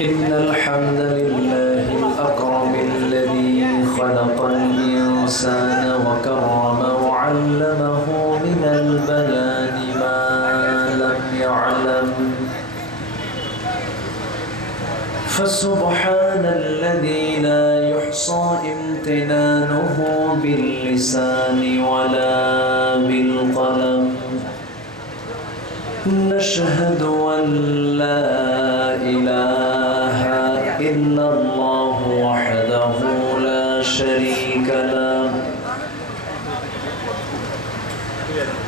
إن الحمد لله الأكرم الذي خلق الإنسان وكرمه وعلمه من البيان ما لم يعلم فسبحان الذي لا يحصى امتنانه باللسان ولا بالقلم نشهد أن لا إله إلا الله وحده لا شريك له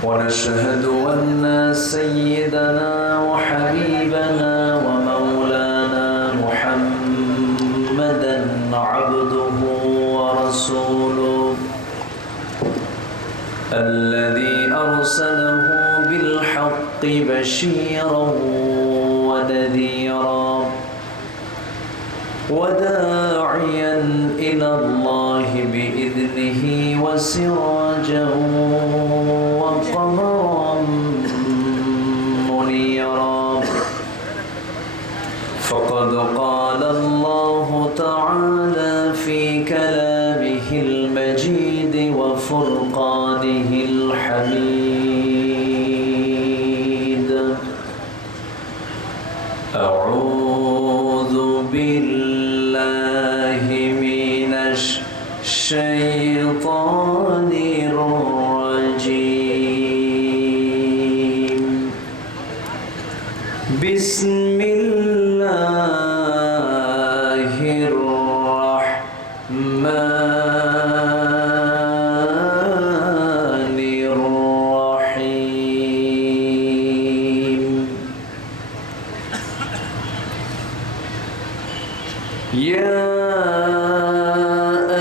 ونشهد أن سيدنا وحبيبنا ومولانا محمدا عبده ورسوله الذي أرسله بالحق بشيرا ونذيرا وداعيا إلى الله بإذنه وسراجا وقمرا منيرا فقد قال الله تعالى في كلامه المجيد وفرقانه الحميد أعوذ بالله من الشيطان الرجيم بسم الله الرحمن الرحيم يا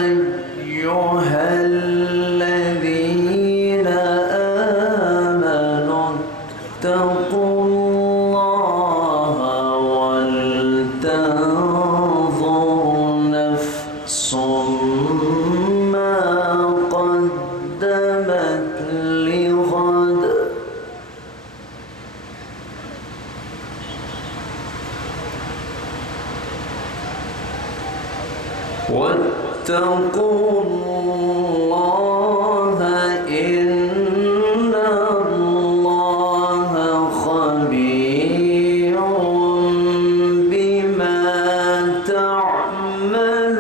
أيها الذين آمنوا اتقوا الله ولتنظر نفس ما قدمت لغد واتقوا الله إن الله خبير بما تعملون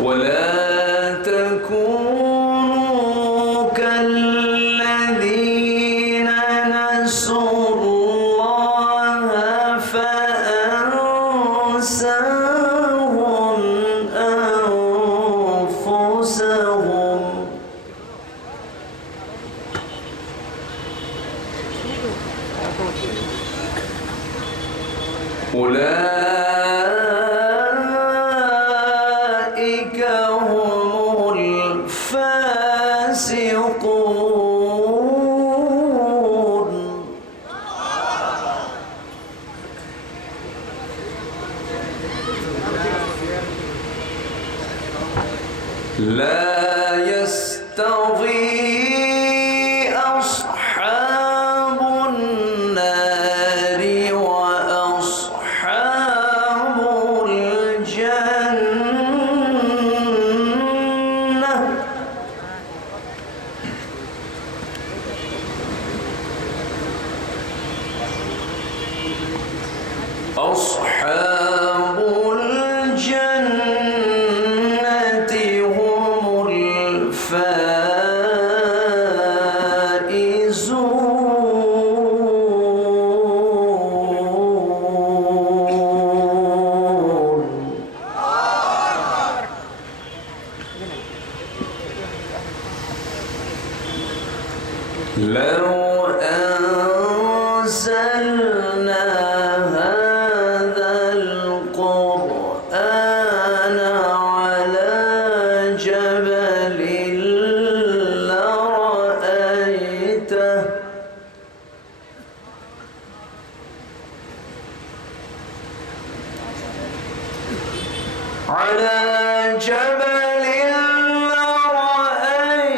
ولا تكونوا كالذين نسوا الله فأنساهم أنفسهم أولئك هم الفاسقون لا يستوي أصحاب النار وأصحاب الجنة أصحاب الجنة هم الفائزون لو أنزلنا هذا القرآن على جبل لرأيته على جبل لرأيته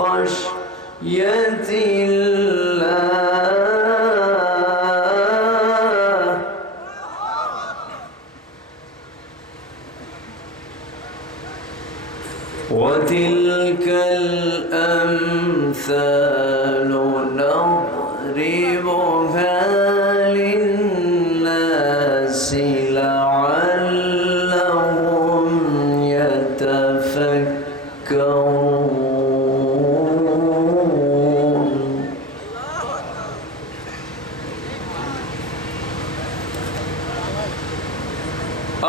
خشية الله وتلك الأمثال نضربها للناس لعلهم يتفكرون.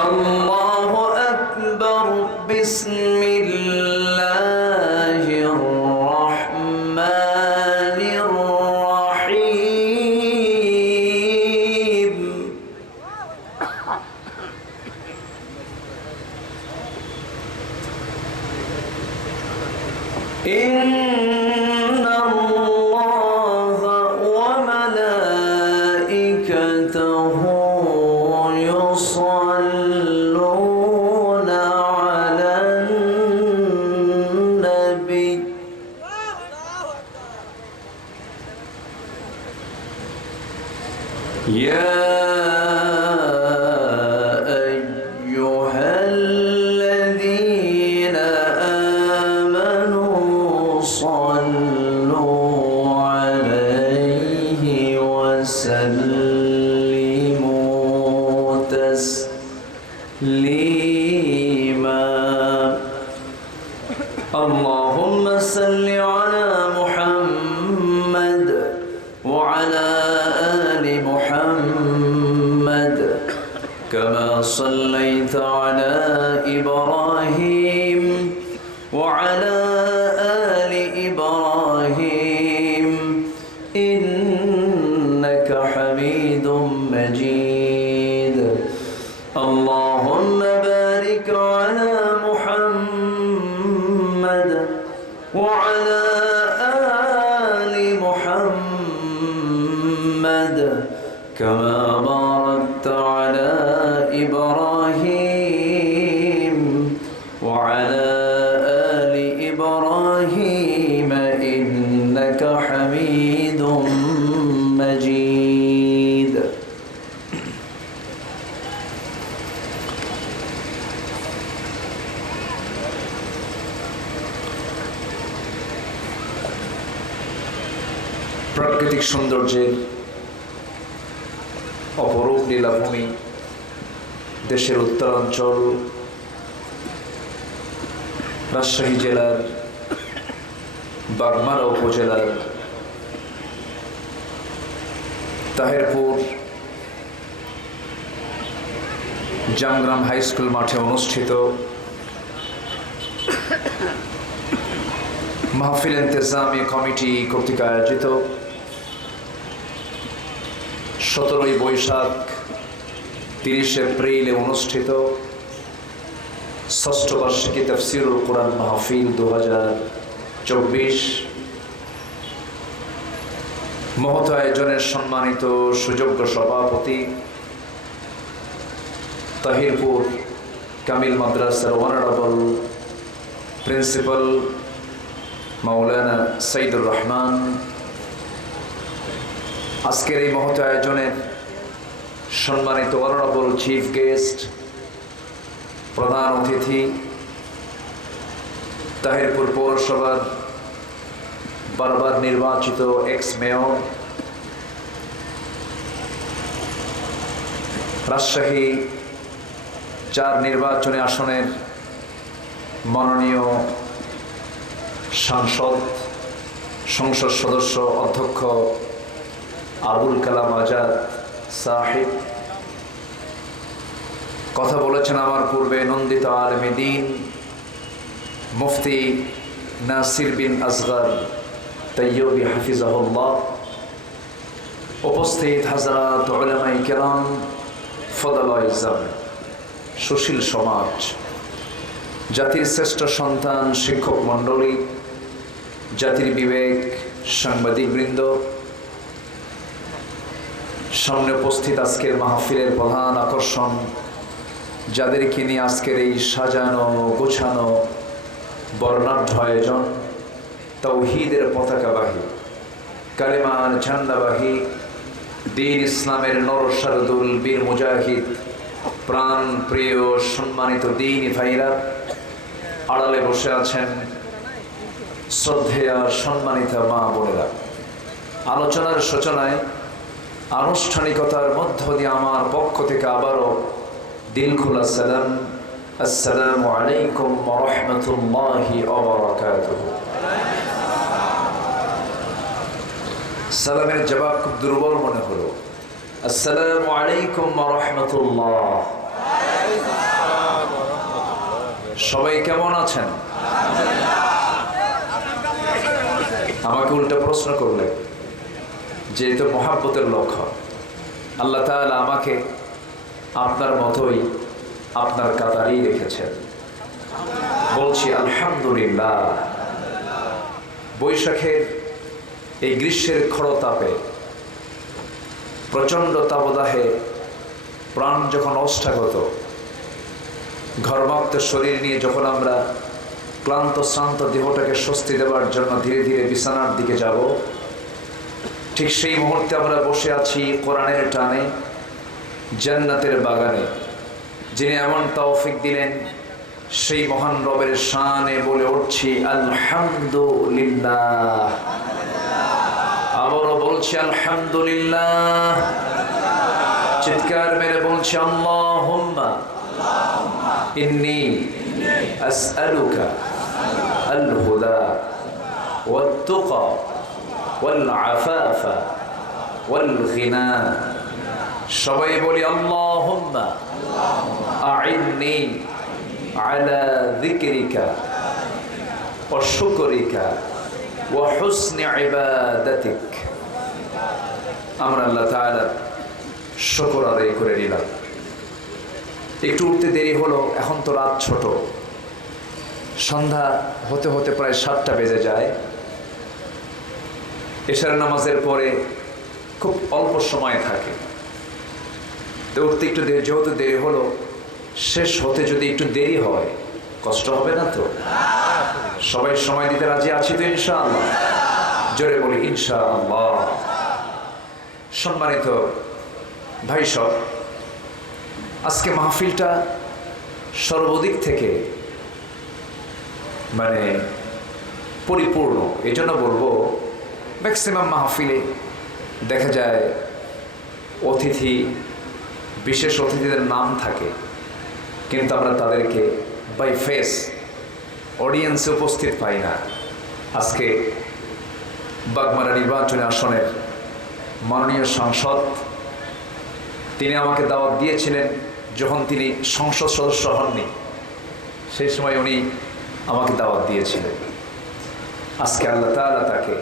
الله أكبر. بسم الله الرحمن الرحيم. إن الله وملائكته يصلون على النبي يا أيها الذين آمنوا صلوا عليه وسلموا تسليما. اللهم صل على محمد وعلى آل محمد كما صليت على إبراهيم وعلى آل إبراهيم إنك حميد مجيد. اللهم بارك على محمد وعلى آل محمد كما باركت على إبراهيم وعلى آل إبراهيم إنك حميد مجيد. প্রাকৃতিক সৌন্দর্যের অপরূপ লীলাভূমি দেশের উত্তরাঞ্চল রাজশাহী জেলার বাগমারা উপজেলার তাহেরপুর জামগ্রাম হাই স্কুল মাঠে অনুষ্ঠিত মাহফিল ইন্তেজামি কমিটি কর্তৃক আয়োজিত 17 বৈশাখ 30 এপ্রিলে অনুষ্ঠিত ষষ্ঠ বার্ষিকী তাফসীরুল কোরআন মাহফিল 2024 মহৎ আয়োজনের সম্মানিত সুযোগ্য সভাপতি তাহিরপুর কামিল মাদ্রাসার অনারেবল প্রিন্সিপাল মাওলানা সাইদুর রহমান, আজকের এই মহৎ আয়োজনের সম্মানিত অনারেবল চিফ গেস্ট, প্রধান অতিথি তাহিরপুর পৌরসভার বারবার নির্বাচিত এক্স মেয়র, রাজশাহী 4 নির্বাচনী আসনের মাননীয় সাংসদ সংসদ সদস্য অধ্যক্ষ আবুল কালাম আজাদ সাহেব, কথা বলেছেন আমার পূর্বে নন্দিত আলেমে দ্বীন মুফতি নাসির বিন আসগর তৈয়বী হাফিজাহুল্লাহ, উপস্থিত হাজরাত উলামায়ে কেরাম, ফদলায়ে ইজ্জাম, সুশীল সমাজ, জাতির শ্রেষ্ঠ সন্তান, শিক্ষক মণ্ডলী, জাতির বিবেক, সাংবাদিকবৃন্দ, সামনে উপস্থিত আজকের মাহফিলের প্রধান আকর্ষণ, যাদেরকে নিয়ে আজকের এই সাজানো গোছানো বর্ণাঢ্য আয়োজন, তৌহিদের পতাকাবাহী, কালেমার ঝান্ডাবাহী, দ্বীন ইসলামের নরসারদুল বীর মুজাহিদ, প্রাণ প্রিয় সম্মানিত দ্বীনি ভাইরা, আড়ালে বসে আছেন শ্রদ্ধেয়া সম্মানিত মা বোনেরা। আলোচনার সূচনায় আনুষ্ঠানিকতার মধ্য দিয়ে আমার পক্ষ থেকে আবারও দিল খোলা সালাম, আসসালামু আলাইকুম ওয়া রাহমাতুল্লাহি ওয়া বারাকাতুহু। সালামের জবাব খুব দুর্বল মনে হলো। আসসালামু আলাইকুম ওয়া রাহমাতুল্লাহ। সবাই কেমন আছেন? আমাকে উল্টা প্রশ্ন করলে, যেহেতু মহাব্বতের লক্ষ্য, আল্লাহ তাআলা আমাকে আপনার মতোই আপনার কাতারেই রেখেছেন। বলছি আলহামদুলিল্লাহ। বৈশাখের এই গ্রীষ্মের খড়তাপে, প্রচণ্ড তাপদাহে প্রাণ যখন অষ্টাগত, ঘর্মাক্ত শরীর নিয়ে যখন আমরা ক্লান্ত শ্রান্ত দেহটাকে স্বস্তি দেওয়ার জন্য ধীরে ধীরে বিছানার দিকে যাব, ঠিক সেই মুহূর্তে আমরা বসে আছি কোরআনের টানে, জান্নাতের বাগানে। যিনি এমন তৌফিক দিলেন, সেই মহান রবের শানে বলে উঠছি আলহামদুলিল্লাহ। আবারও বলছি আলহামদুলিল্লাহ। চিৎকার মেরে বলছি আল্লাহুম্মা ইন্নী আসআলুকা আল হুদা ওয়াত তুকা ওয়াল আফাফা ওয়াল গিনা। সবাই বলি আল্লাহুম্মা আইন্নি আলা যিকরিকা ওয়া শুকরিকা ওয়া হুসনি ইবাদাতিক। আমরা আল্লাহ তাআলার শুকর আদায় করে নিলাম। একটু উঠতে দেরি হলো, এখন তো রাত ছোট, সন্ধ্যা হতে হতে প্রায় 7টা বেজে যায়। এশার নামাজের পরে খুব অল্প সময় থাকে, তো উঠতে একটু দেরি, যেহেতু দেরি হলো, শেষ হতে যদি একটু দেরি হয় কষ্ট হবে না তো? সবাই সময় দিতে রাজি আছি তো ইনশাআল্লাহ? জোরে বলি ইনশাআল্লাহ। সম্মানিত ভাই সব, আজকে মাহফিলটা সর্বদিক থেকে পরিপূর্ণ। এই জন্য বলবো, ম্যাক্সিমাম মাহফিলে দেখা যায় অতিথি, বিশেষ অতিথিদের নাম থাকে, কিন্তু আমরা তাদেরকে বাই ফেস অডিয়েন্সে উপস্থিত পাই না। আজকে বাগমারা নির্বাচনী আসনের মাননীয় সাংসদ, তিনি আমাকে দাওয়াত দিয়েছিলেন যখন তিনি সংসদ সদস্য হননি, সেই সময় উনি আমাকে দাওয়াত দিয়েছিলেন। আজকে আল্লাহ তাআলা তাকে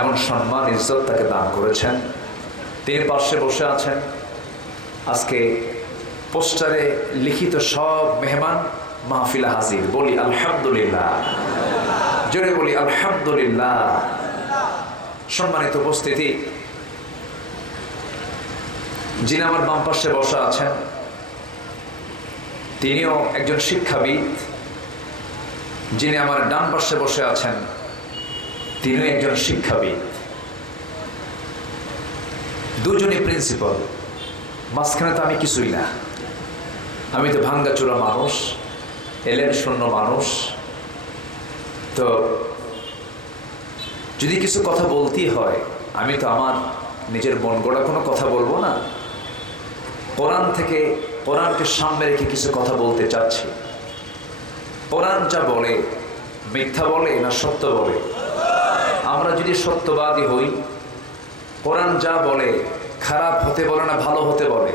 এমন সম্মান ইজ্জত তাকে দান করেছেন, তিনি পাশে বসে আছেন। আজকে পোস্টারে লিখিত সব মেহমান মাহফিলে হাজির। বলি আলহামদুলিল্লাহ, জোরে বলি আলহামদুলিল্লাহ। সম্মানিত উপস্থিতি, যিনি আমার বাম পাশে বসা আছেন, তিনিও একজন শিক্ষাবিদ। যিনি আমার ডান পাশে বসে আছেন, তিনিও একজন শিক্ষাবিদ। দুজনই প্রিন্সিপাল। মাঝখানে তো আমি কিছুই না, আমি তো ভাঙ্গাচোরা মানুষ, এলেন শূন্য মানুষ। তো যদি কিছু কথা বলতেই হয়, আমি তো আমার নিজের মন গড়া কোনো কথা বলবো না। কোরআন থেকে, কোরআনকে সামনে রেখে কিছু কথা বলতে চাচ্ছি। কোরআন যা বলে, মিথ্যা বলে না সত্য বলে? আমরা যদি সত্যবাদী হই, কোরআন যা বলে খারাপ হতে বলে না ভালো হতে বলে?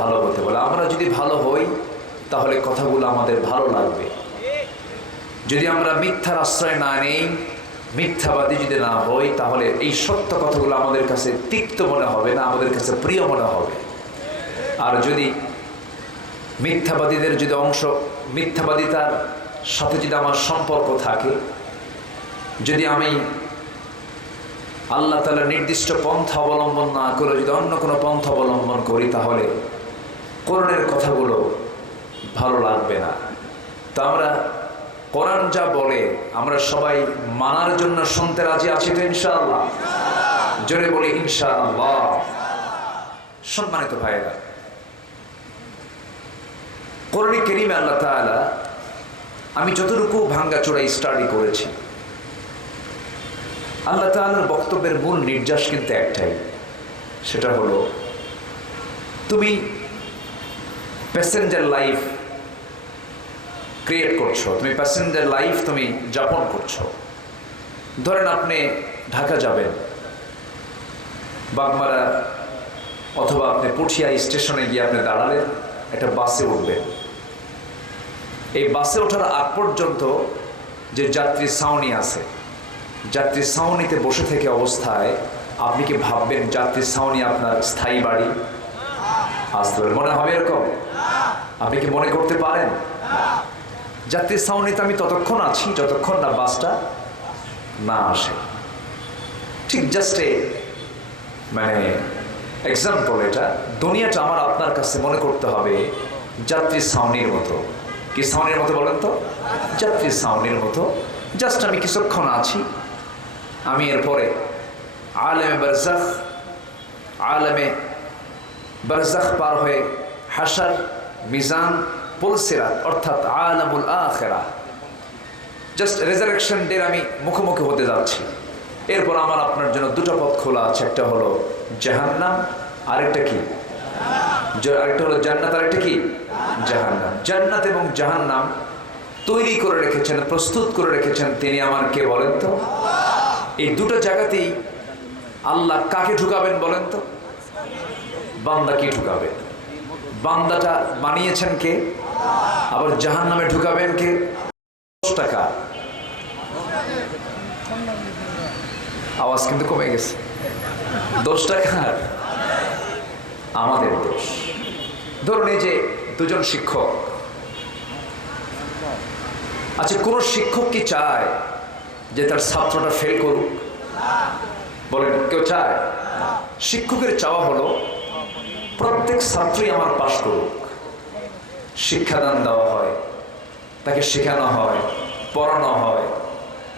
ভালো হতে বলে। আমরা যদি ভালো হই, তাহলে কথাগুলো আমাদের ভালো লাগবে। যদি আমরা মিথ্যার আশ্রয় না নেই, মিথ্যাবাদী যদি না হই, তাহলে এই সত্য কথাগুলো আমাদের কাছে তিক্ত মনে হবে না, আমাদের কাছে প্রিয় মনে হবে। আর যদি মিথ্যাবাদীদের যদি মিথ্যাবাদিতার সাথে যদি আমার সম্পর্ক থাকে, যদি আমি আল্লাহ তাআলার নির্দিষ্ট পন্থা অবলম্বন না করে যদি অন্য কোনো পন্থা অবলম্বন করি, তাহলে কোরআনের কথাগুলো ভালো লাগবে না। তো আমরা কোরআন যা বলে আমরা সবাই মানার জন্য শুনতে রাজি আছি তো ইনশাআল্লাহ? জোরে বলি ইনশাআল্লাহ। সম্মানিত ভাইয়েরা, কোরআনে কারীমে আল্লাহ তাআলা, আমি যতটুকু ভাঙ্গাচোরা স্টাডি করেছি, আল্লাহ তাআলার বক্তব্যের মূল নির্যাস কিন্তু একটাই, সেটা হলো তুমি প্যাসেঞ্জার লাইফ ক্রিয়েট করছো, তুমি প্যাসেঞ্জার লাইফ তুমি যাপন করছো। ধরেন আপনি ঢাকা যাবেন, বাগমারা অথবা আপনি পুঠিয়া স্টেশনে গিয়ে আপনি দাঁড়ালেন, একটা বাসে উঠবেন। এই বাসে ওঠার আগ পর্যন্ত যে যাত্রী ছাউনি আছে, যাত্রী ছাউনিতে বসে থেকে অবস্থায় আপনি কি ভাববেন যাত্রী ছাউনি আপনার স্থায়ী বাড়ি? আসতে পারে মনে হবে এরকম? আপনি কি মনে করতে পারেন? যাত্রী ছাউনিতে আমি ততক্ষণ আছি যতক্ষণ না বাসটা না আসে। ঠিক জাস্ট মানে এক্সাম্পল, এটা দুনিয়াটা আমার আপনার কাছে মনে করতে হবে যাত্রী ছাউনির মতো। কি ছাউনির মতো বলেন তো? যাত্রী ছাউনির মতো। জাস্ট আমি কিছুক্ষণ আছি, আমি এরপরে আলেমে বারজাখ পার হয়ে হাশর, মিজান, পুলসিরাত অর্থাৎ আলামুল আখিরাহ, জাস্ট রেজারেকশন ডের আমি মুখোমুখি হতে যাচ্ছি। এরপর আমার আপনার জন্য দুটো পথ খোলা আছে, একটা হলো জাহান্নাম, আরেকটা কি? আরেকটা হলো জান্নাত, আরেকটা কি? জাহান্নাম। জান্নাত এবং জাহান্নাম তৈরি করে রেখেছেন, প্রস্তুত করে রেখেছেন তিনি আমার কে বলেন তো? এই দুটো জায়গাতেই আল্লাহ কাকে ঢুকাবেন বলেন তো? বান্দা কি ঢুকাবেন? বান্দাটা বানিয়েছেন কে? আবার জাহান্নামে ঢুকাবেন কে? 10 টাকা। আওয়াজ কিন্তু কমে গেছে। 10 টাকার আমাদের দোষ। ধরুন এই যে দুজন শিক্ষক, আচ্ছা কোন শিক্ষক কি চায় যে তার ছাত্রটা ফেল করুক? বলেন, কেউ চায়? শিক্ষকের চাওয়া হলো প্রত্যেক ছাত্রই আমার পাশ করুক। শিক্ষাদান দেওয়া হয়, তাকে শেখানো হয়, পড়ানো হয়,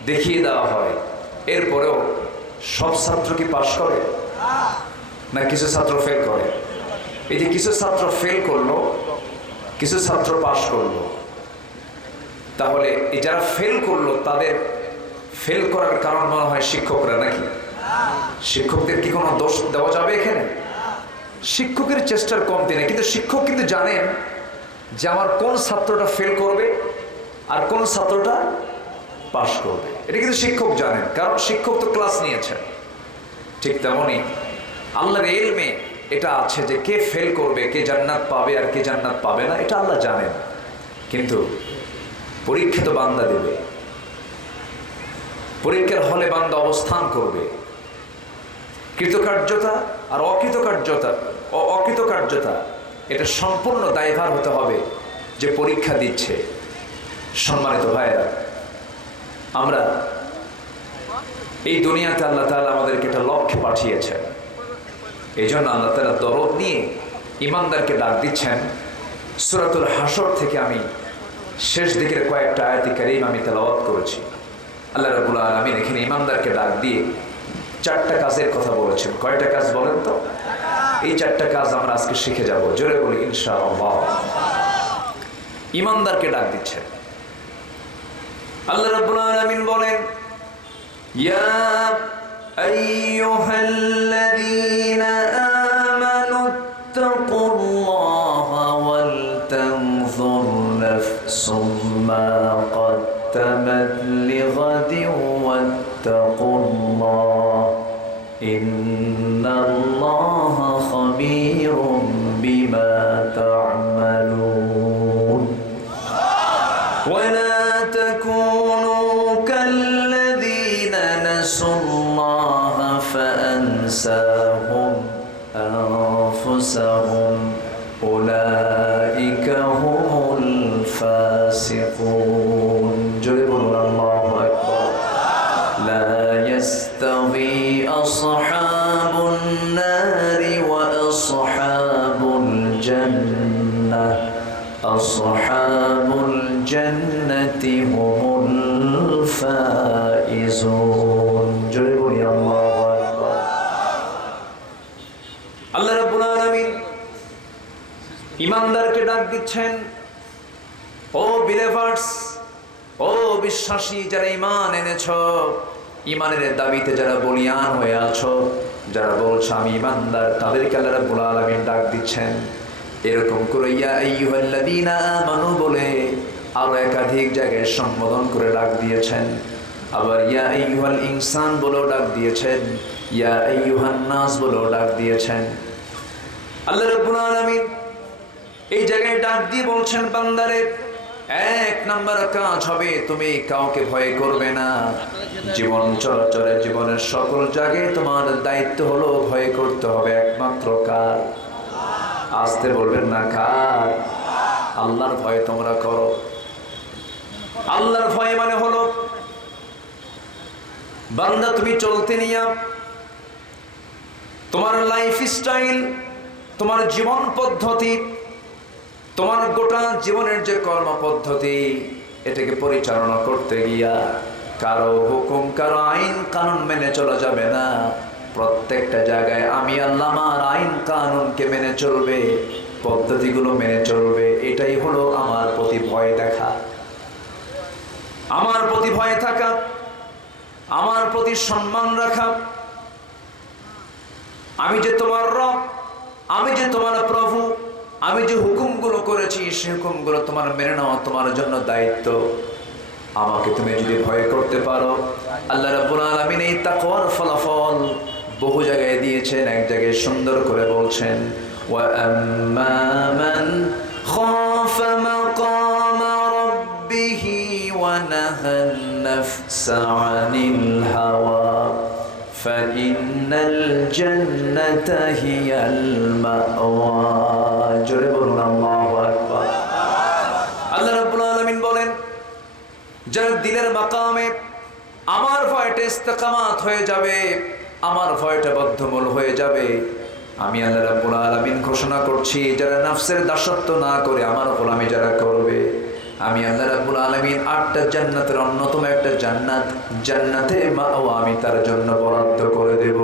দেখিয়ে দেওয়া হয়। এরপরেও সব ছাত্র কি পাশ করে? না কিছু ছাত্র ফেল করে। এই যে কিছু ছাত্র ফেল করলো, কিছু ছাত্র পাশ করলো, তাহলে এই যারা ফেল করলো তাদের ফেল করার কারণ মনে হয় শিক্ষকরা নাকি? শিক্ষকদের কি কোনো দোষ দেওয়া যাবে এখানে? শিক্ষকের চেষ্টার কমতি নেই, কিন্তু শিক্ষক কিন্তু জানেন যে আমার কোন ছাত্রটা ফেল করবে আর কোন ছাত্রটা পাশ করবে। এটা কিন্তু শিক্ষক জানেন, কারণ শিক্ষক তো ক্লাস নিয়েছেন। ঠিক তেমনই আল্লাহর ইলমে এটা আছে যে কে ফেল করবে, কে জান্নাত পাবে আর কে জান্নাত পাবে না, এটা আল্লাহ জানেন। কিন্তু পরীক্ষিত বান্দা দেবে, পরীক্ষার হলে বান্দা অবস্থান করবে। কৃতকার্যতা আর অকৃতকার্যতা এটা সম্পূর্ণ দায়ভার হতে হবে যে পরীক্ষা দিচ্ছে। সম্মানিত ভাইয়েরা, আমরা এই দুনিয়াতে আল্লাহ তাআলা আমাদেরকে একটা লক্ষ্যে পাঠিয়েছেন। এই জন্য আল্লাহ তাআলা দরদ নিয়ে ইমানদারকে ডাক দিচ্ছেন। সূরাতুল হাশর থেকে আমি শেষ দিকের কয়েকটা আয়াতে কারীম আমি তেলাওয়াত করেছি। আল্লাহ রাব্বুল আলামিন এখানে ইমানদারকে ডাক দিয়ে 4টা কাজের কথা বলেছেন। কয়টা কাজ বলেন তো? এই 4টা কাজ আমরা আজকে শিখে যাব। জোরে বলি ইনশাআল্লাহ। ইমানদারকে ডাক দিচ্ছেন আল্লাহ রাব্বুল আলামিন বলেন, ইয়া আইয়ুহাল্লাযীনা আমানু তাকুল্লাহা ওয়াল তানজুর নাফসুম মা قدمت لغد واتقوا الله إن الله خبير بما تعملون ولا تكونوا كالذين نسوا الله فأنساهم أنفسهم أولئك هم الفاسقون. جربوا الله أكبر. لا يستوي أصحاب النار وأصحاب الجنة أصحاب الجنة هم الفائزون جربوا يا الله أكبر আল্লাহ রাব্বুল আলামিন ঈমানদারকে ডাক দিচ্ছেন, ও বিলিভার্স, ও বিশ্বাসী যারা ঈমান এনেছো, ঈমানের দাবিতে যারা বলিয়ান হয়ে আছো, যারা বলছো আমি ঈমানদার, তাদেরকে আল্লাহ রাব্বুল আলামিন ডাক দিচ্ছেন। এরকম করে ইয়া আইয়ুহাল্লাযীনা আমানু বলে আরো একাধিক জায়গায় সম্বোধন করে ডাক দিয়েছেন। আবার ইয়া আইয়ুহাল ইনসান বলেও ডাক দিয়েছেন, ইয়া আইয়ুহান নাস বলেও ডাক দিয়েছেন। আল্লাহ রাব্বুল আলামিন এই জায়গায় ডাক দিয়ে বলছেন, বান্দারে এক নাম্বার কাজ হবে তুমি কাউকে ভয় করবে না। জীবন চলাচলের জীবনের সকল জায়গায় তোমার দায়িত্ব হলো ভয় করতে হবে একমাত্র কার? আসতে বলবেন না, কার? আল্লাহর ভয় তোমরা করো। আল্লাহর ভয় মানে হলো বান্দা তুমি চলতে নিয়া তোমার লাইফ স্টাইল, তোমার জীবন পদ্ধতি, তোমার গোটা জীবনের যে কর্ম পদ্ধতি, এটাকে পরিচালনা করতে গিয়া কারো হুকুম কারো আইন কানুন মেনে চলা যাবে না। প্রত্যেকটা জায়গায় আমি আল্লাহ আমার আইন কানুনকে মেনে চলবে, পদ্ধতিগুলো মেনে চলবে। এটাই হলো আমার প্রতি ভয় দেখা, আমার প্রতি ভয় থাকা, আমার প্রতি সম্মান রাখা। আমি যে তোমার রব, আমি যে তোমার প্রভু, আমি যে হুকুমগুলো করেছি সে হুকুমগুলো তোমার মেনে নেওয়া তোমার জন্য দায়িত্ব। আমাকে তুমি যদি ভয় করতে পারো, আল্লাহ রাব্বুল আলামিন এই তাকওয়ার ফলাফল বহু জায়গায় দিয়েছেন। এক জায়গায় সুন্দর করে বলছেন, ওয়া আম্মা মান খাফা মাকামা রাব্বিহি ওয়া নাহান নাফসা আনিল হাওয়া ফাইন্নাল জান্নাতা হিয়াল মাওয়া। জোরে বলুন আল্লাহু আকবার। আল্লাহ রাব্বুল আলামিন বলেন, যার দিলের মাকামে আমার ভয়টা ইস্তেকামাত হয়ে যাবে, আমার ভয়টা বদ্ধমূল হয়ে যাবে, আমি আল্লাহ রাব্বুল আলামিন ঘোষণা করছি যারা নফসের দাসত্ব না করে আমার গোলামি যারা করবে, আমি আল্লাহ রাব্বুল আলামিন 8টা জান্নাতের অন্যতম একটা জান্নাত, জান্নাতে মাওয়া, আমি তার জন্য বরাদ্দ করে দেব।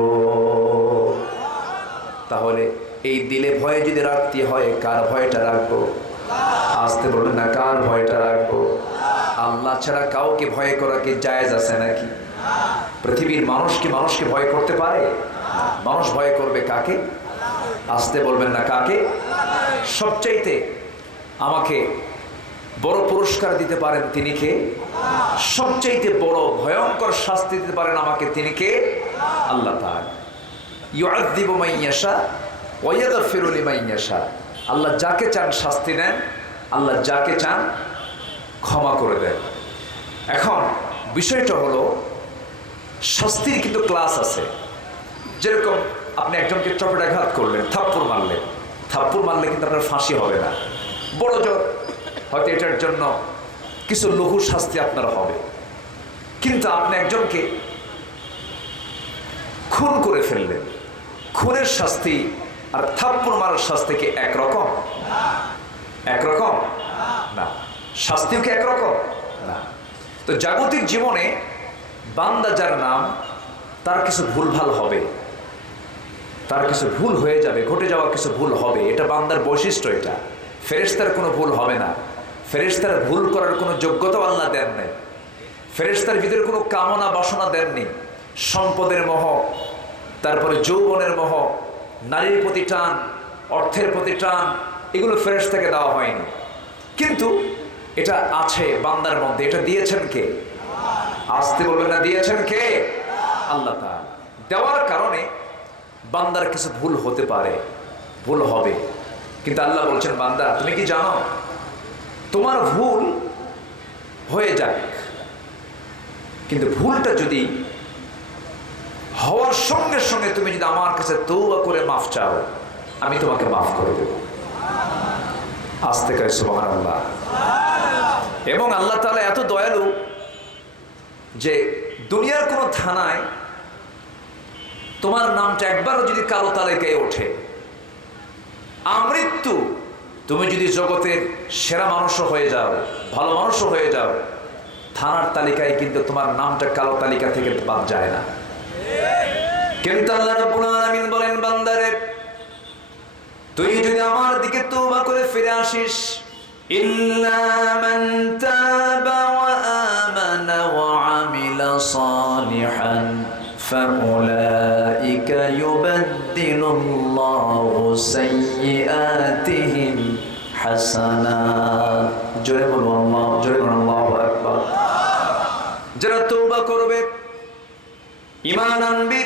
তাহলে এই দিলে ভয় যদি রাখতে হয়, কার ভয়টা রাখবো? আসতে বলবেন না, কার ভয়টা রাখবো? আল্লাহ ছাড়া কাউকে ভয় করা কি জায়েজ আছে নাকি? পৃথিবীর মানুষ কি মানুষকে ভয় করতে পারে? মানুষ ভয় করবে কাকে? আসতে বলবেন না, কাকে? সবচাইতে আমাকে বড় পুরস্কার দিতে পারেন তিনি কে? সবচাইতে বড় ভয়ঙ্কর শাস্তি দিতে পারেন আমাকে তিনি কে? আল্লাহ তাআলা। ইউআযযিবু মান ইয়াশা ওয়া ইয়াগফিরু লিমান ইয়াশা। আল্লাহ যাকে চান শাস্তি দেন, আল্লাহ যাকে চান ক্ষমা করে দেন। এখন বিষয়টা হলো শাস্তির কিন্তু ক্লাস আছে। যেরকম আপনি একজনকে চপেটাঘাত করলেন, থাপ্পড় মারলেন, থাপ্পড় মারলে কিন্তু আপনার ফাঁসি হবে না, বড় জোর হয়তো এটার জন্য কিছু লঘু শাস্তি আপনার হবে। কিন্তু আপনি একজনকে খুন করে ফেললেন, খুনের শাস্তি আর থাপ্পড় মারার শাস্তি কি একরকম? একরকম না। শাস্তিও কি একরকম না। তো জাগতিক জীবনে বান্দা যার নাম, তার কিছু ভুলভাল হবে, তার কিছু ভুল হয়ে যাবে, ঘটে যাওয়া কিছু ভুল হবে। এটা বান্দার বৈশিষ্ট্য। এটা ফেরেশতার কোনো ভুল হবে না। ফেরেশতার ভুল করার কোনো যোগ্যতা আল্লাহ দেন নাই। ফেরেশতার ভিতরে কোনো কামনা বাসনা দেননি। সম্পদের মোহ, তারপরে যৌবনের মোহ, নারীর প্রতি টান, অর্থের প্রতি টান, এগুলো ফেরেশতাকে দেওয়া হয়নি। কিন্তু এটা আছে বান্দার মধ্যে। এটা দিয়েছেন কে? আসতে বলবেন না, দিয়েছেন কে? আল্লাহ তাআলা। দেওয়ার কারণে বান্দার কিছু ভুল হতে পারে, ভুল হবে। কিন্তু আল্লাহ বলছেন, বান্দা তুমি কি জানো তোমার ভুল হয়ে যাক, কিন্তু ভুলটা যদি হওয়ার সঙ্গে সঙ্গে তুমি যদি আমার কাছে তওবা করে মাফ চাও, আমি তোমাকে মাফ করে দেব। আস্তে করে সুবহানাল্লাহ। এবং আল্লাহ তাআলা এত দয়ালু যে দুনিয়ার কোন থানায় তোমার নামটা একবারও যদি কালো তালিকায় ওঠে, আমৃত্যু তুমি যদি জগতের সেরা মানুষ হয়ে যাও, ভালো মানুষ হয়ে যাও, থানার তালিকায় কিন্তু তোমার নামটা কালো তালিকা থেকে বাদ যায় না। কিন্তু আল্লাহ রাব্বুল আলামিন বলেন, বান্দারে তুই যদি আমার দিকে তওবা করে ফিরে আসিস, ইল্লা মান তাবা ওয়া আমানা ওয়া আমিলা সালিহান ফাউলাইকা ইউবাদদিলুল্লাহু সাইয়্যাতিহিম হাসানাত। জোরে বলুন আল্লাহ, জোরে বলুন আল্লাহু আকবার। যারা তওবা করবে, ঈমান আনবে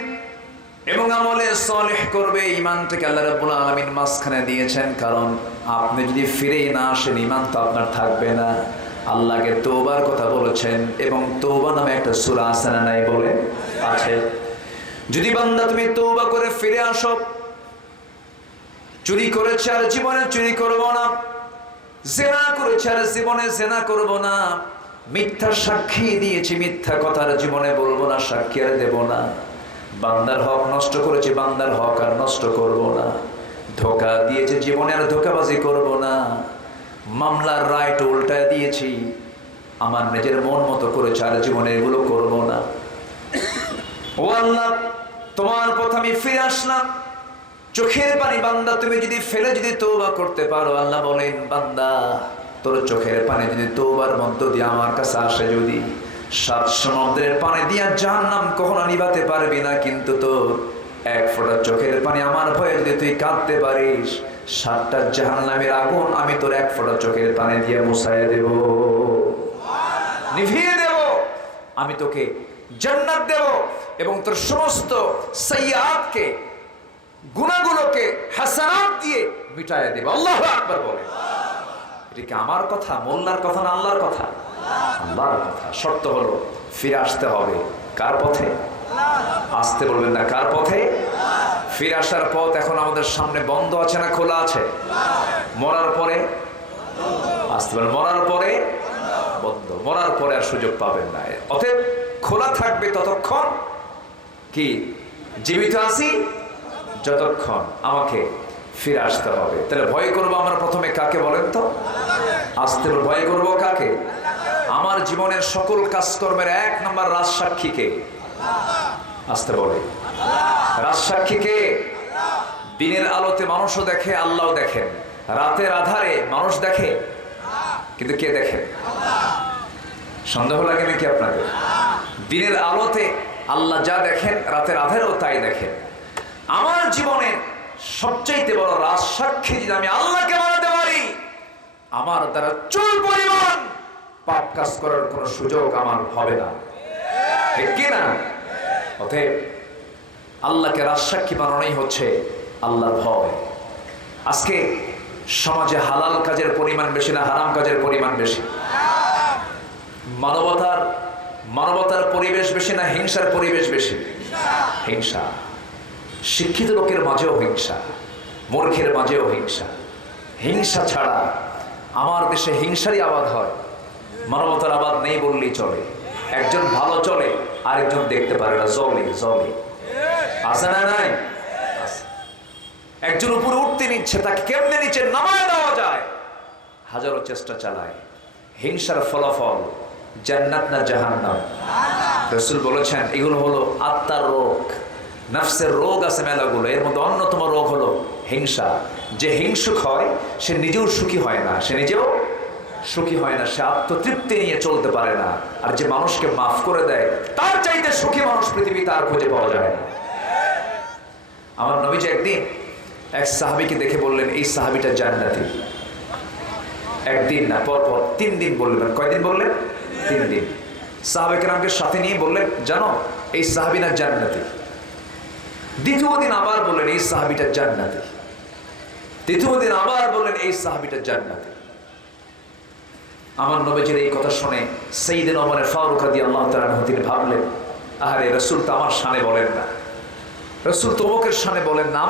এবং আমলে সালেহ করবে, ঈমানটাকে আল্লাহ রাব্বুল আলামিন মাঝখানে দিয়েছেন, কারণ আপনি যদি ফিরেই না আসেন ঈমান তো আপনার থাকবে না। আল্লাহকে তওবার কথা বলেছেন এবং তওবা নামে একটা সূরা আছে না নাই বলে আছে। যদি বান্দা তুমি তওবা করে ফিরে আসো, চুরি করেছে আর জীবনে চুরি করব না, জিনা করেছে আর জীবনে জিনা করব না, মিথ্যা সাক্ষী দিয়েছি মিথ্যা কথা আর জীবনে বলবো না, সাক্ষী আর দেব না, বান্দার হক নষ্ট করেছে বান্দার হক আর নষ্ট করব না, ধোঁকা দিয়েছে জীবনে আর ধোঁকাবাজি করব না, মামলার রায়টা উল্টায় দিয়েছি, আমার নিজের মন মতো করেছে আর জীবনে এগুলো করব না। ও আল্লাহ, তোমার পথে আমি ফিরে আসলাম। চোখের পানি বান্দা তুমি যদি ফেলে যদি তওবা করতে পারো, আল্লাহ বলেন বান্দা তোর চোখের পানি যদি তওবার মধ্য দিয়ে আমার কাছে আসে, যদি 7 সমুদ্রের পানি দিয়া জাহান্নাম কখনো নিভাতে পারবি না, কিন্তু তোর 1 ফোঁটা চোখের পানি আমার ভয়ে যদি তুই কাঁদতে পারিস, 7টা জাহান্নামের আগুন আমি তোর 1 ফোঁটা চোখের পানি দিয়ে মুছাইয়া দেব, নিভিয়ে দেব, আমি তোকে জান্নাত দেব এবং তোর সমস্ত সাইয়্যাতকে গুনাহগুলোকে হাসানাত দিয়ে মিটাইয়া দেব। আল্লাহু আকবার বলে। এটা কি আমার কথা, মোল্লার কথা না আল্লাহর কথা? আল্লাহর কথা। শর্ত হলো ফিরে আসতে হবে কার পথে? আসতে বলবেন না, কার পথে? ফিরে আসার পথ এখন আমাদের সামনে বন্ধ আছে না খোলা আছে? মরার পরে আসতে বলেন, মরার পরে বন্ধ, মরার পরে আর সুযোগ পাবেন না। অতএব খোলা থাকবে ততক্ষণ কি জীবিত আছি, যতক্ষণ আমাকে ফিরে আসতে হবে। তাহলে ভয় করবো আমরা প্রথমে কাকে বলেন তো? আসতে ভয় করবো কাকে? আমার জীবনের সকল কাজকর্মের 1 নম্বর রাজসাক্ষীকে আসতে বলে। রাজসাক্ষীকে দিনের আলোতে মানুষও দেখে, আল্লাহও দেখেন। রাতের আধারে মানুষ দেখে, কিন্তু কে দেখেন? সন্দেহ লাগে নাকি আপনাদের? দিনের আলোতে আল্লাহ যা দেখেন, রাতের আধারেও তাই দেখেন। আমার জীবনের সবচাইতে বড় রাজসাক্ষী যদি আমি আল্লাহকে বানাতে পারি, আমার দ্বারা চুল পরিমাণ পাপ কাজ করার কোন সুযোগ আমার হবে না, ঠিক কি না? অতএব আল্লাহকে রাজসাক্ষী বানানোই হচ্ছে আল্লাহর ভয়। আজকে সমাজে হালাল কাজের পরিমাণ বেশি না হারাম কাজের পরিমাণ বেশি? মানবতার পরিবেশ বেশি না হিংসার পরিবেশ বেশি? হিংসা। শিক্ষিত লোকের মাঝেও হিংসা, মূর্খের মাঝেও হিংসা। হিংসা ছাড়া আমার দেশে হিংসারই আবাদ হয়, মানবতার আবাদ নেই বললেই চলে। একজন ভালো চলে, আরেকজন দেখতে পারে না, জলে জলে। আছে না নাই? একজন উপরে উঠতে নিচ্ছে, তাকে কেমনে নিচে নামায় দেওয়া যায়, হাজারো চেষ্টা চালায়। হিংসার ফলাফল জান্নাত না জাহান্নাম? রাসূল বলেছেন এগুলো হলো আত্মার রোগ, নফসের রোগ আছে মেলাগুলো, এর মধ্যে অন্যতম রোগ হলো হিংসা। যে হিংসুক হয় সে নিজেও সুখী হয় না, সে আত্মতৃপ্তি নিয়ে চলতে পারে না। আর যে মানুষকে মাফ করে দেয়, তার চাইতে সুখী মানুষ পৃথিবীতে আর খুঁজে পাওয়া যায় না। আমার নবীজি একদিন এক সাহাবীকে দেখে বললেন, এই সাহাবীটা জান্নাতি। একদিন না, পরপর 3 দিন বললেন। কয়দিন বললেন? 3 দিন। সাহাবে কেরামকে সাথে নিয়ে বললেন, জানো এই সাহাবী না জান্নাতি। দ্বিতীয় দিন আবার বললেন, এই সাহাবীটা জান্নাতি। তৃতীয় দিন আবার বললেন, এই সাহাবীটা জান্নাতি। আমার নবীজির এই কথা শুনে সাইয়েদনা ওমর ফারুক রাদিয়াল্লাহু তাআলা আনহু তিনি ভাবলেন, আরে রাসূল তো আমার শানে বলেন না, রাসূল তো অমুকের শানে বলেন না,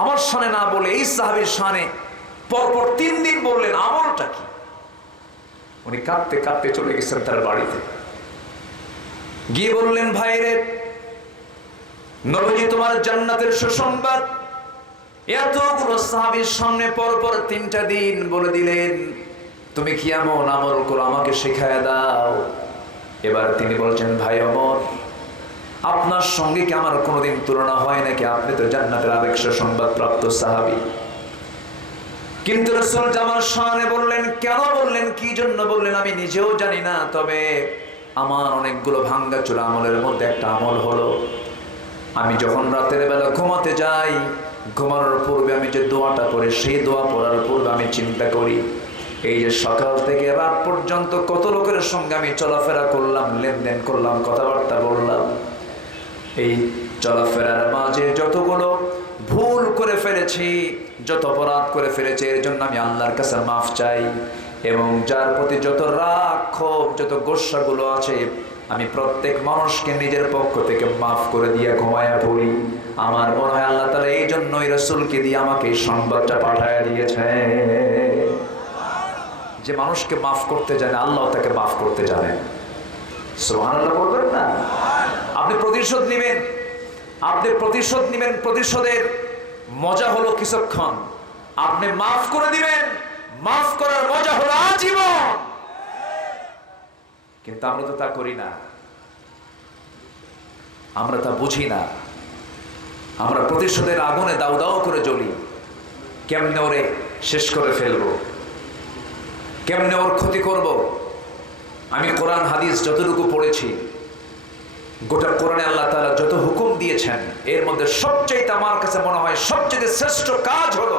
আমার শানে না বলে এই সাহাবীর শানে পরপর 3 দিন বললেন, আমলটা কি? উনি কাঁদতে কাঁদতে চলে গেছেন তার বাড়িতে। গিয়ে বললেন, ভাইরে নবীজি তোমার জান্নাতের সুসংবাদ এতগুলো সাহাবীর সামনে পরপর 3টা দিন বলে দিলেন, তুমি কি এমন আমল করো, আমাকে শেখায় দাও। এবার তিনি বলছেন, ভাই ওমর, আপনার সঙ্গে কি আমার কোনোদিন তুলনা হয় নাকি? আপনি তো জান্নাতের আবেশ সংবাদ প্রাপ্ত সাহাবী। কিন্তু রাসূল জামাল শানে বললেন, কেন বললেন, কি জন্য বললেন আমি নিজেও জানি না, তবে আমার অনেকগুলো ভাঙ্গাচোরা আমলের মধ্যে একটা আমল হলো, আমি যখন রাতের বেলা ঘুমাতে যাই, ঘুমানোর পূর্বে আমি যে দোয়াটা পড়ি, সেই দোয়া পড়ার পূর্বে আমি চিন্তা করি, এই যে সকাল থেকে রাত পর্যন্ত কত লোকের সঙ্গে আমি চলাফেরা করলাম, লেনদেন করলাম, কথাবার্তা বললাম, এই চলাফেরার মাঝে যতগুলো ভুল করে ফেলেছি, যত অপরাধ করে ফেলেছি, এর জন্য আমি আল্লাহর কাছে মাফ চাই, এবং যার প্রতি যত রাগ ক্ষোভ যত গোস্বাগুলো আছে, আমি প্রত্যেক মানুষকে নিজের পক্ষ থেকে মাফ করে দিয়ে ঘুমায়া পড়ি। আমার মনে হয় আল্লাহ তাআলা এই জন্যই রাসূলকে দিয়ে আমাকে এই সংবাদটা পাঠায় দিয়েছে, যে মানুষকে মাফ করতে জানে আল্লাহ তাকে মাফ করতে জানে। সুবহানাল্লাহ বলবেন না? আপনি প্রতিশোধ নেবেন, প্রতিশোধের মজা হলো কিছুক্ষণ, আপনি মাফ করে দিবেন, মাফ করার মজা হলো আজীবন। কিন্তু আমরা তো তা করি না, আমরা তা বুঝি না। আমরা প্রতিশোধের আগুনে দাউ দাউ করে জ্বলি, কেমনে ওরে শেষ করে ফেলবো, কেমনে ওর ক্ষতি করব। আমি কোরআন হাদিস যতটুকু পড়েছি, গোটা কোরআনে আল্লাহ তাআলা যত হুকুম দিয়েছেন, এর মধ্যে সবচেয়ে আমার কাছে মনে হয় সবচেয়ে শ্রেষ্ঠ কাজ হলো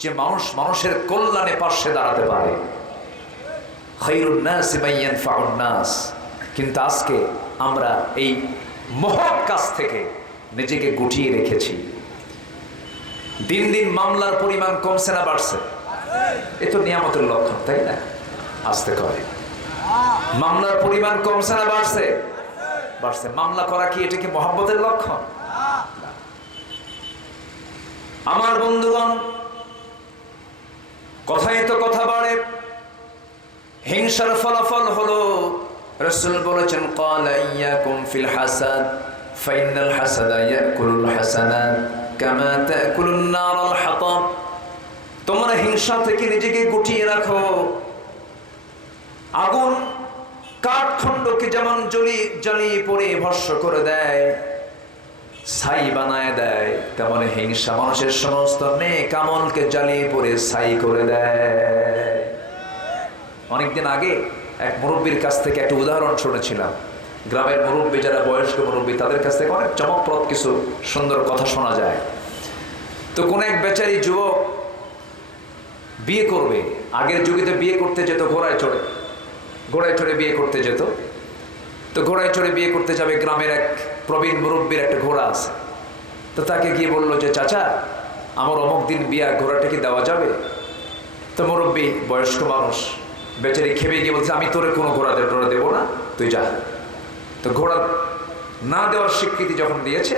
যে মানুষ মানুষের কল্যাণে পাশে দাঁড়াতে পারে। খায়রুন নাসি মান ইয়ানফাউন নাস। কিন্তু আজকে আমরা এই মহৎ কাজ থেকে নিজেকে গুটিয়ে রেখেছি। দিন দিন মামলার পরিমাণ কমছে না বাড়ছে? এ তো নিয়ামতের লক্ষণ, তাই না? আসতে করে মামলার পরিমাণ কমছে না বাড়ছে? বাড়ছে। মামলা করা কি এটা কি মহব্বতের লক্ষণ? আমার বন্ধুগণ, কথাই তো কথা বাড়ে, হিংসার ফলাফল হলো, রাসূল বলেছেন, ক্বালা ইয়াকুম ফিল হাসাদ ফাইনাল হাসাদা ইয়াকুলুল হাসানাত কামা তাকুলুন নারুল হাতাব। তোমরা হিংসা থেকে নিজেকে গুটিয়ে রাখো। আগুন কাঠখণ্ডকে যেমন জ্বালিয়ে পড়ে ভস্ম করে দেয়, ছাই বানায় দেয়, তেমন হিংসা মানুষের সমস্ত নেক আমলকে জ্বালিয়ে পড়ে ছাই করে দেয়। অনেকদিন আগে এক মুরব্বীর কাছ থেকে একটা উদাহরণ শুনেছিলাম। গ্রামের মুরব্বী, যারা বয়স্ক মুরব্বী, তাদের কাছ থেকে অনেক চমকপ্রদ কিছু সুন্দর কথা শোনা যায়। তো কোন এক বেচারি যুবক বিয়ে করবে। আগের যুগে তো বিয়ে করতে যেত ঘোড়ায় চড়ে বিয়ে করতে যেত। তো ঘোড়ায় চড়ে বিয়ে করতে যাবে, গ্রামের এক প্রবীণ মুরব্বীর একটা ঘোড়া আছে। তো তাকে গিয়ে বললো যে, চাচা, আমার অমুক দিন বিয়া, ঘোড়াটা কি দেওয়া যাবে? তো মুরব্বী, বয়স্ক মানুষ, বেচারি খেপে গিয়ে বলছে, আমি তোরে কোনো ঘোড়া দেবো না, তুই যা। তো ঘোড়া না দেওয়ার স্বীকৃতি যখন দিয়েছে,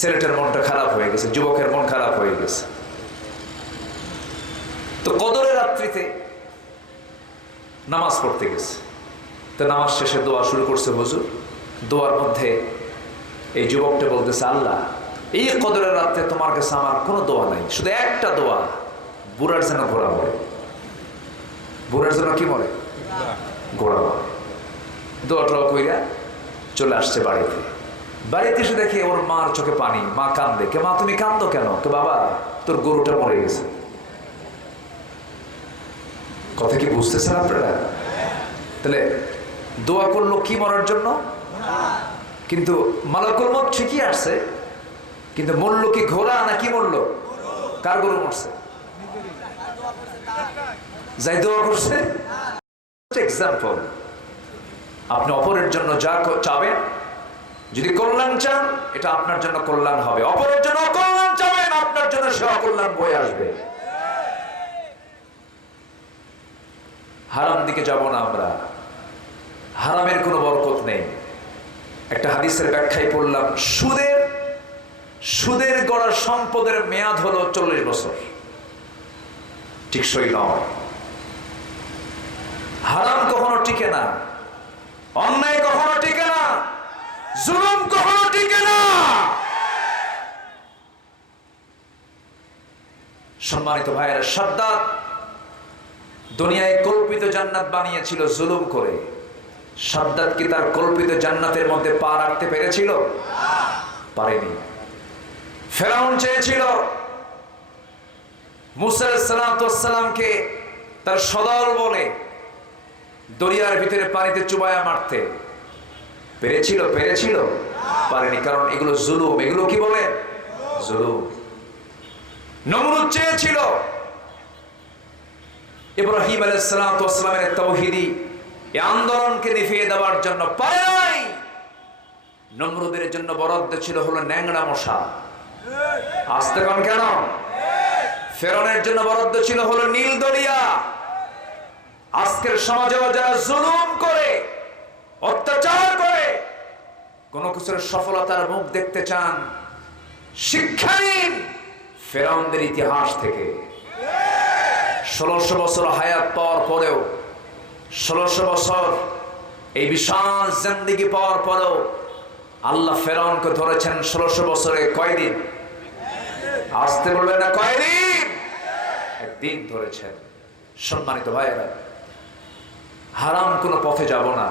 ছেলেটার মনটা খারাপ হয়ে গেছে, যুবকের মন খারাপ হয়ে গেছে। তো কদরের রাত্রিতে নামাজ পড়তে গেছে। তো নামাজ শেষে দোয়া শুরু করছে হুজুর। দোয়ার মধ্যে এই যুবকটা বলতেছে, আল্লাহ, এই কদরের রাত্রে তোমার কাছে আমার কোনো দোয়া নাই, শুধু একটা দোয়া, বুড়ার যেন ঘোড়া মরে। বুড়ার যেন কি মরে? ঘোড়া মরে। দোয়াটা কইরা চলে আসছে বাড়িতে। বাড়িতে এসে দেখে ওর মার চোখে পানি। মা কান্দে। কে মা, তুমি কান্দো কেন? কে বাবা, তোর গরুটা মরে গেছে। কথা কি বুঝতেছেন আপনারা? তাহলে দোয়া করলো কি মরার জন্য? কিন্তু মালাকুল মউত ঠিকই আসছে, কিন্তু মরল কি ঘোড়া নাকি মরল? কার গরু মরছে? যাই দোয়া করছে। এক্সাম্পল, আপনি অপরের জন্য যা চাবেন, যদি কল্যাণ চান, এটা আপনার জন্য কল্যাণ হবে। অপরের জন্য অকল্যাণ চাবেন, আপনার জন্য সে অকল্যাণ বয়ে আসবে। হারাম দিকে যাব না আমরা। হারামের কোনো বরকত নেই। একটা হাদিসের ব্যাখ্যায় পড়লাম, সুদের গড়া সম্পদের মেয়াদ হলো 40 বছর। টিকসই নয়। হারাম কখনো টিকে না, অন্যায় কখনো টিকে না, জুলুম কখনো টিকে না। সম্মানিত ভাইয়েরা, সাদ্দাত দুনিয়ায় কল্পিত জান্নাত বানিয়েছিল জুলুম করে। সাদ্দাত কি তার কল্পিত জান্নাতের মধ্যে পা রাখতে পেরেছিল? পারেনি। ফেরাউন চেয়েছিল মুসা আলাইহিস সালামকে তার সদল বলে দরিয়ার ভিতরে পানিতে চুবায়া মারতে। পেরেছিল? পারেনি, কারণ এগুলো জুলুম। এগুলো কি বলে? জুলুম। নমরুদ চেয়েছিল ইব্রাহিম আলাইহিস সালামের তাওহীদি এই আন্দোলনকে নিভিয়ে দেওয়ার জন্য, পারে নাই। নমরুদের জন্য বরাদ্দ ছিল হলো ন্যাংরা মশা। আসতে কন কেন? ফেরাউনের জন্য বরাদ্দ ছিল হলো নীল দরিয়া। আজকের সমাজেও যারা জুলুম করে, অত্যাচার করে, কোন কিছুর সফলতার মুখ দেখতে চান, শিক্ষা নিন ফেরাউনদের ইতিহাস থেকে। 1600 বছর হায়াত পাওয়ার পরেও, 1600 বছর এই বিশাল জিন্দেগি পাওয়ার পরেও আল্লাহ ফেরাউনকে ধরেছেন 1600 বছরে কয়দিন? আসতে বলবেন না, কয়দিন? একদিন ধরেছেন। সম্মানিত ভাইয়েরা, হারাম কোনো পথে যাব না,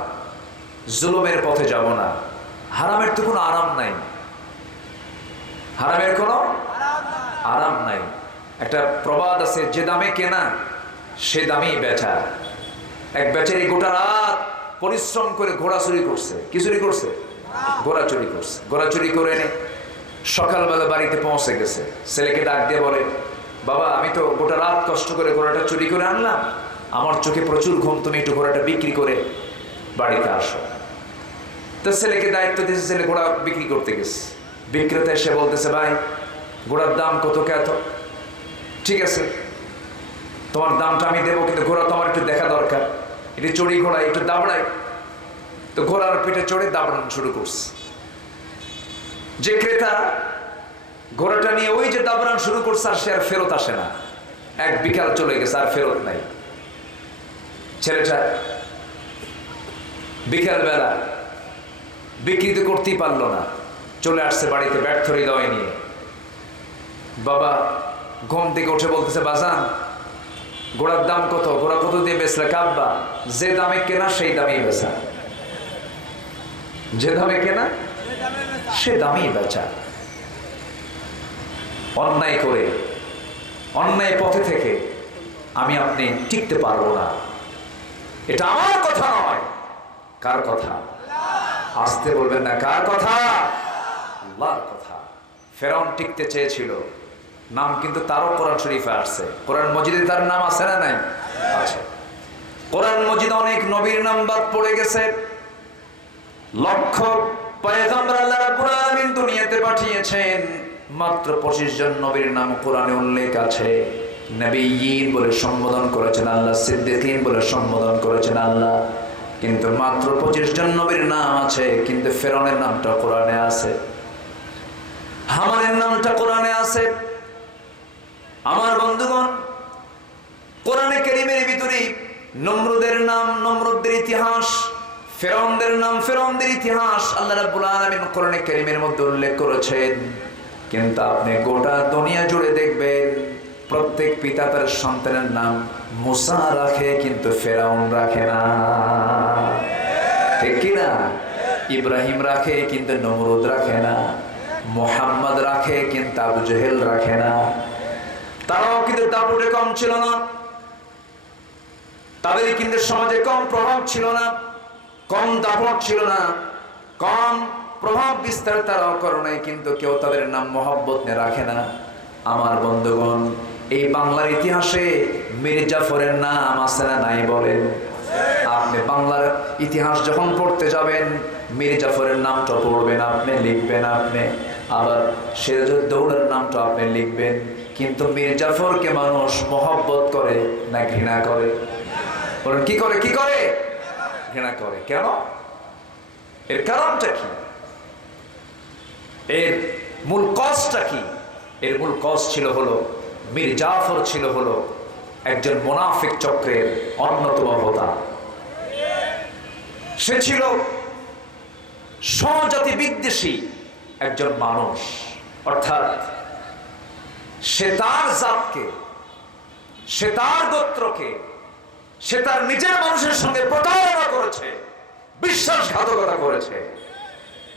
জুলুমের পথে যাব না। হারামের তো কোনো আরাম নাই, হারামের কোনো আরাম নাই। একটা প্রবাদ আছে, যে দামে কেনা সে দামেই বেচা। এক বেচারি গোটা রাত পরিশ্রম করে ঘোড়া চুরি করছে। কি চুরি করছে? ঘোড়া চুরি করছে। ঘোড়া চুরি করে এনে সকালবেলা বাড়িতে পৌঁছে গেছে। ছেলেকে ডাক দিয়ে বলে, বাবা আমি তো গোটা রাত কষ্ট করে ঘোড়াটা চুরি করে আনলাম, আমার চোখে প্রচুর ঘুম, তুমি একটু ঘোড়াটা বিক্রি করে বাড়িতে আসো। তো ছেলেকে দায়িত্ব দিয়েছে, ছেলে ঘোড়া বিক্রি করতে গেছে। বিক্রেতা এসে বলতেছে, ভাই ঘোড়ার দাম কত? কত? ঠিক আছে, তোমার দামটা আমি দেবো, কিন্তু ঘোড়া তো আমার একটু দেখা দরকার। এটি চড়ি ঘোড়া, একটু দাবড়াই। তো ঘোড়ার পিঠে চড়ে দাবড়ানো শুরু করছে। যে ক্রেতা ঘোড়াটা নিয়ে ওই যে দাবড়ানো শুরু করছে, আর সে আর ফেরত আসে না। এক বিকাল চলে গেছে, আর ফেরত নাই। ছেলেটা বিকাল বেলা বিক্রি তো করতেই পারলো না, চলে আসছে বাড়িতে ব্যর্থ হৃদয় নিয়ে। বাবা ঘুম থেকে উঠে বলতেছে, বাজান ঘোড়ার দাম কত? ঘোড়া কত দিয়ে বেচলে? কাব্বা, যে দামে কেনা সেই দামেই বেচা। যে দামে কেনা সে দামেই বেচা। অন্যায় করে, অন্যায় পথে থেকে আমি আপনি টিকতে পারবো না। এটা আমার কথা নয়। কার কথা? আসতে বলবেন না, কার কথা? আল্লাহর কথা। ফেরাউন টিকতে চেয়েছিল, নাম কিন্তু তারও কোরআন শরীফে আসছে। কোরআন মজিদে তার নাম আছে না নাই? আছে। কোরআন মজিদে অনেক নবীর নাম বাদ পড়ে গেছে। লক্ষ পয়গম্বর আল্লাহ রাব্বুল আলামিন দুনিয়াতে পাঠিয়েছেন, মাত্র 25 জন নবীর নাম কোরআনে উল্লেখ আছে। নবীয়িন বলে সম্বোধন করেছেন আল্লাহ, সিদ্দিকিন বলে সম্বোধন করেছেন আল্লাহ, কিন্তু মাত্র 25 জন নবীর নাম আছে। কিন্তু ফেরাউনের নামটা কোরআনে আছে, হামানের নামটা কোরআনে আছে। আমার বন্ধুগণ, কোরআনে কারীমের ভিতরে নমরুদের নাম, নমরুদের ইতিহাস, ফেরাউনদের নাম, ফেরাউনদের ইতিহাস আল্লাহ রাব্বুল আলামিন কোরআনে কারীমের মধ্যে উল্লেখ করেছেন। কিন্তু আপনি গোটা দুনিয়া জুড়ে দেখবেন প্রত্যেক পিতা তার সন্তানের নাম মুসা রাখে, কিন্তু ফেরাউন রাখে না। ঠিক কি না? ইব্রাহিম রাখে, কিন্তু নমরুদ রাখে না। মুহাম্মদ রাখে, কিন্তু আবু জেহেল রাখে না। তারাও কিন্তু দাপুটে কম ছিল না, তাদের কিন্তু সমাজে কম প্রভাব ছিল না, কম দাপট ছিল না, কম প্রভাব বিস্তার তারাও করে নাই, কিন্তু কেউ তাদের নাম মহব্বত নিয়ে রাখে না। আমার বন্ধুগণ, এই বাংলার ইতিহাসে মীর জাফরের নাম আছে না নাই? বলেন। আপনি বাংলার ইতিহাস যখন পড়তে যাবেন, মীর জাফরের নামটা পড়বেন, আপনি লিখবেন, আপনি আবার সিরাজউদ্দৌলার নামটা আপনি লিখবেন। কিন্তু মীর জাফরকে মানুষ মহব্বত করে না ঘৃণা করে? বলেন, কি করে? কি করে? ঘৃণা করে। কেন? এর কারণটা কি? এর মূল কজটা কি? এর মূল কজ ছিল হলো, মীর জাফর ছিল হলো একজন মুনাফিক চক্রের অন্যতম হোতা। সে ছিল স্বজাতি বিদ্বেষী একজন মানুষ, অর্থাৎ সে তার জাতকে, সে তার গোত্রকে সে তার নিজের মানুষের সঙ্গে প্রতারণা করেছে, বিশ্বাসঘাতকতা করেছে।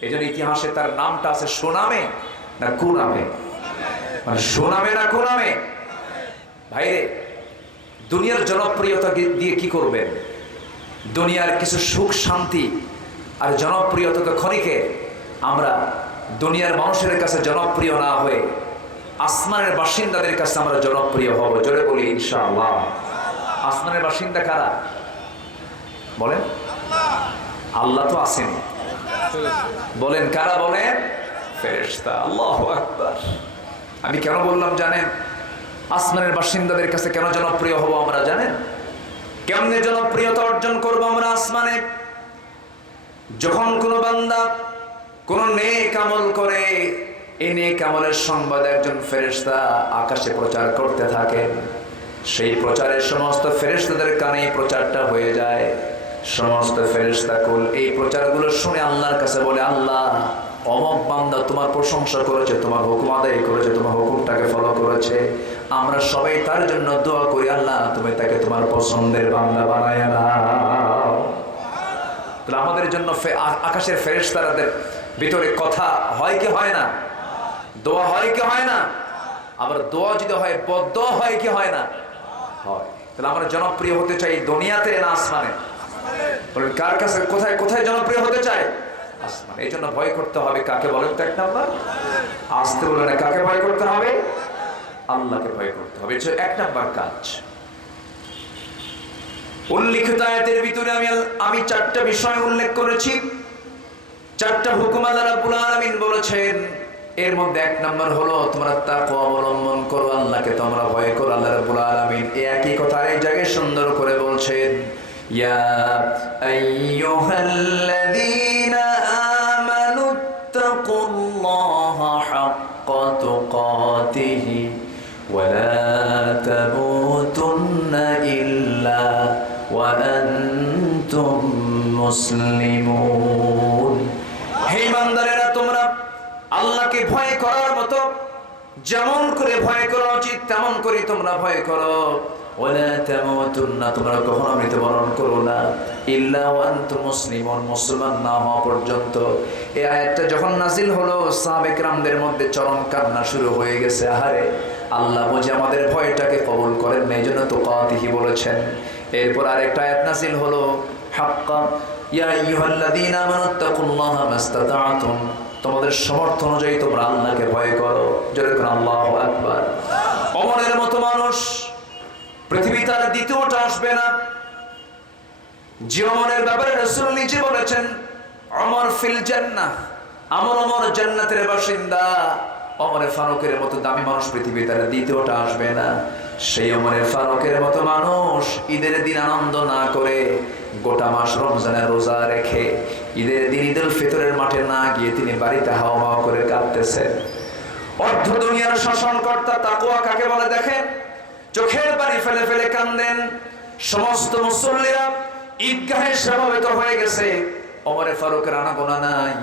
এই জন্য ইতিহাসে তার নামটা আছে সুনামে না কুনামে, মানে সুনামে না কুনামে। ভাইরে, দুনিয়ার জনপ্রিয়তা দিয়ে কি করবেন? দুনিয়ার কিছু সুখ শান্তি আর জনপ্রিয়তা তো ক্ষণিকে। আমরা দুনিয়ার মানুষের কাছে জনপ্রিয় না হয়ে আসমানের বাসিন্দাদের কাছে আমরা জনপ্রিয় হব। জোরে বলি ইনশাআল্লাহ। আসমানের বাসিন্দা কারা বলেন? আল্লাহ তো আসেনি, বলেন কারা? বলেন ফেরেশতা। আল্লাহু আকবার। আমি কেন বললাম জানেন? আসমানের বাসিন্দাদের কাছে কেন জনপ্রিয় হব আমরা জানেন? কেমনে জনপ্রিয়তা অর্জন করব আমরা আসমানে? যখন কোনো বান্দা কোন নেক আমল করে, এই নেক আমলের সংবাদ একজন ফেরেশতা আকাশে প্রচার করতে থাকে, সেই প্রচারের সমস্ত ফেরেশতাদের কানে প্রচারটা হয়ে যায়। সমস্ত ফেরেশতা কুল এই প্রচারগুলো শুনে আল্লাহর কাছে বলে, আল্লাহ অমুক বান্দা তোমার প্রশংসা করেছে, তোমার হুকুম আদায় করেছে, তোমার হুকুমটাকে ফলো করেছে, আমরা সবাই তার জন্য দোয়া করি, আল্লাহ তুমি তাকে তোমার পছন্দের বান্দা বানায় নাও। তাহলে আমাদের জন্য আকাশের ফেরেশতাদের ভিতরে কথা হয় কি হয় না? দোয়া হয় কি হয় না? আবার দোয়া যদি হয়, বদদোয়া হয় কি হয় না? হয়। তাহলে আমরা জনপ্রিয় হতে চাই দুনিয়াতে না আসমানে? বলেন কার কাছে, কোথায় কোথায় জনপ্রিয় হতে চাই? আসমানে। এই জন্য ভয় করতে হবে কাকে বলেন তো? এক নাম্বার আসতে বলে না, কাকে ভয় করতে হবে? আল্লাহকে ভয় করতে হবে। এটা এক নাম্বার কাজ। উল্লিখিত আয়াতের ভিতরে আমি চারটা বিষয় উল্লেখ করেছি, চারটা হুকুম আল্লাহ রাব্বুল আলামিন বলেছেন। এর মধ্যে এক নাম্বার হলো তোমরা তাকওয়া অবলম্বন করো, আল্লাহকে তোমরা ভয় করো। আল্লাহ রাব্বুল আলামিন এই একই কথা এই জায়গায় সুন্দর করে বলছেন, ইয়া আইয়ুহাল্লাযীনা আমানুত্তাকুল্লাহা হাক্কা তুকাতিহি ওয়া লা তামুতুন্না ইল্লা ওয়া আনতুম মুসলিমুন। হে ইমানদারেরা, তোমরা আল্লাহকে ভয় করার মতো যেমন করে ভয় করা উচিত তেমন করে তোমরা ভয় করো। ওয়ালা তামুতুন্না, তোমরা কখনো মৃত্যুবরণ করো না, ইল্লা ওয়া আনতুম মুসলিমুন, মুসলমান না হওয়া পর্যন্ত। এই আয়াতটা যখন নাজিল হলো, সাহাবে কেরামদের মধ্যে চরম কান্না শুরু হয়ে গেছে। আহারে, আল্লাহ বুঝে আমাদের ভয়টাকে কবুল করেন না, এই জন্য তুকাতিহি বলেছেন। এরপর আরেকটা আয়াত নাজিল হলো, হাক্কা ইয়া আইয়ুহাল্লাযীনা আমানুত্তাকুল্লাহা মাসতাতা'তুম, তোমাদের সামর্থ্য অনুযায়ী তোমরা আল্লাহকে ভয় করো। জোরে করে আল্লাহু আকবার। ওমরের মতো মানুষ পৃথিবীতে আর দ্বিতীয়টা আসবে না। যে ওমরের ব্যাপারে রাসূল নিজে বলেছেন, ওমর ফিল জান্নাহ, ওমর জান্নাতের বাসিন্দা। ওমরে ফারুকের মতো দামি মানুষ পৃথিবীতে আর দ্বিতীয়টা আসবে না। সেই ওমরে ফারুকের মতো মানুষ ঈদের দিন আনন্দ না করে গোটা মাস রমজানের রোজা রেখে ঈদের দিন ঈদুল ফিতরের মাঠে না গিয়ে তিনি বাড়িতে হাওয়া করে কাঁদতেছেন। অর্ধ দুনিয়ার শাসনকর্তা তাকওয়া কাকে বলে দেখেন? চোখের পানি ফেলে ফেলে কান্দেন। সমস্ত মুসল্লিরা ঈদগাহে সমবেত হয়ে গেছে, ওমরে ফারুকের আনাগোনা নাই।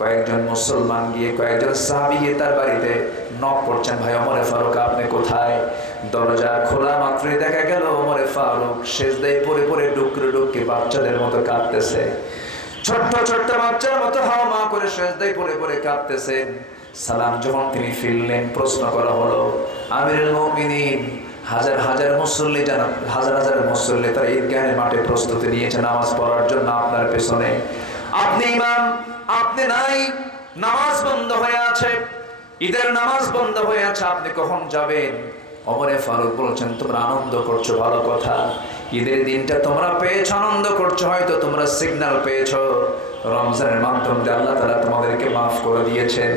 কয়েকজন মুসলমান গিয়ে, কয়েকজন সাহাবী গিয়ে তার বাড়িতে নক করছেন, ভাই ওমরে ফারুক আপনি কোথায়? দরজা খোলা মাত্রই দেখা গেল ওমরে ফারুক সেজদায় পড়ে পড়ে ডুকরে ডুকরে বাচ্চাদের মতো কাঁদতেছে। ছোট্ট ছোট্ট বাচ্চার মতো হাওয়া করে সেজদায় পড়ে পড়ে কাঁদতেছেন। সালাম যখন তিনি ফিরলেন, প্রশ্ন করা হলো, আমিরুল মুমিনিন, হাজার হাজার মুসল্লি জানা, হাজার হাজার মুসল্লি তারা ঈদগাহের মাঠে প্রস্তুতি নিয়েছে নামাজ পড়ার জন্য আপনার পেছনে, আপনি ইমাম, আপনি নাই, নামাজ বন্ধ হয়ে আছে, ঈদের নামাজ বন্ধ হয়ে আছে, আপনি কখন যাবেন? ওমরে ফারুক বলছেন, তোমরা আনন্দ করছো ভালো কথা, ঈদের দিনটা তোমরা পেয়েছো, আনন্দ করছো, হয়তো তোমরা সিগন্যাল পেয়েছো রমজানের মাধ্যমে আল্লাহ তাআলা তোমাদেরকে মাফ করে দিয়েছেন,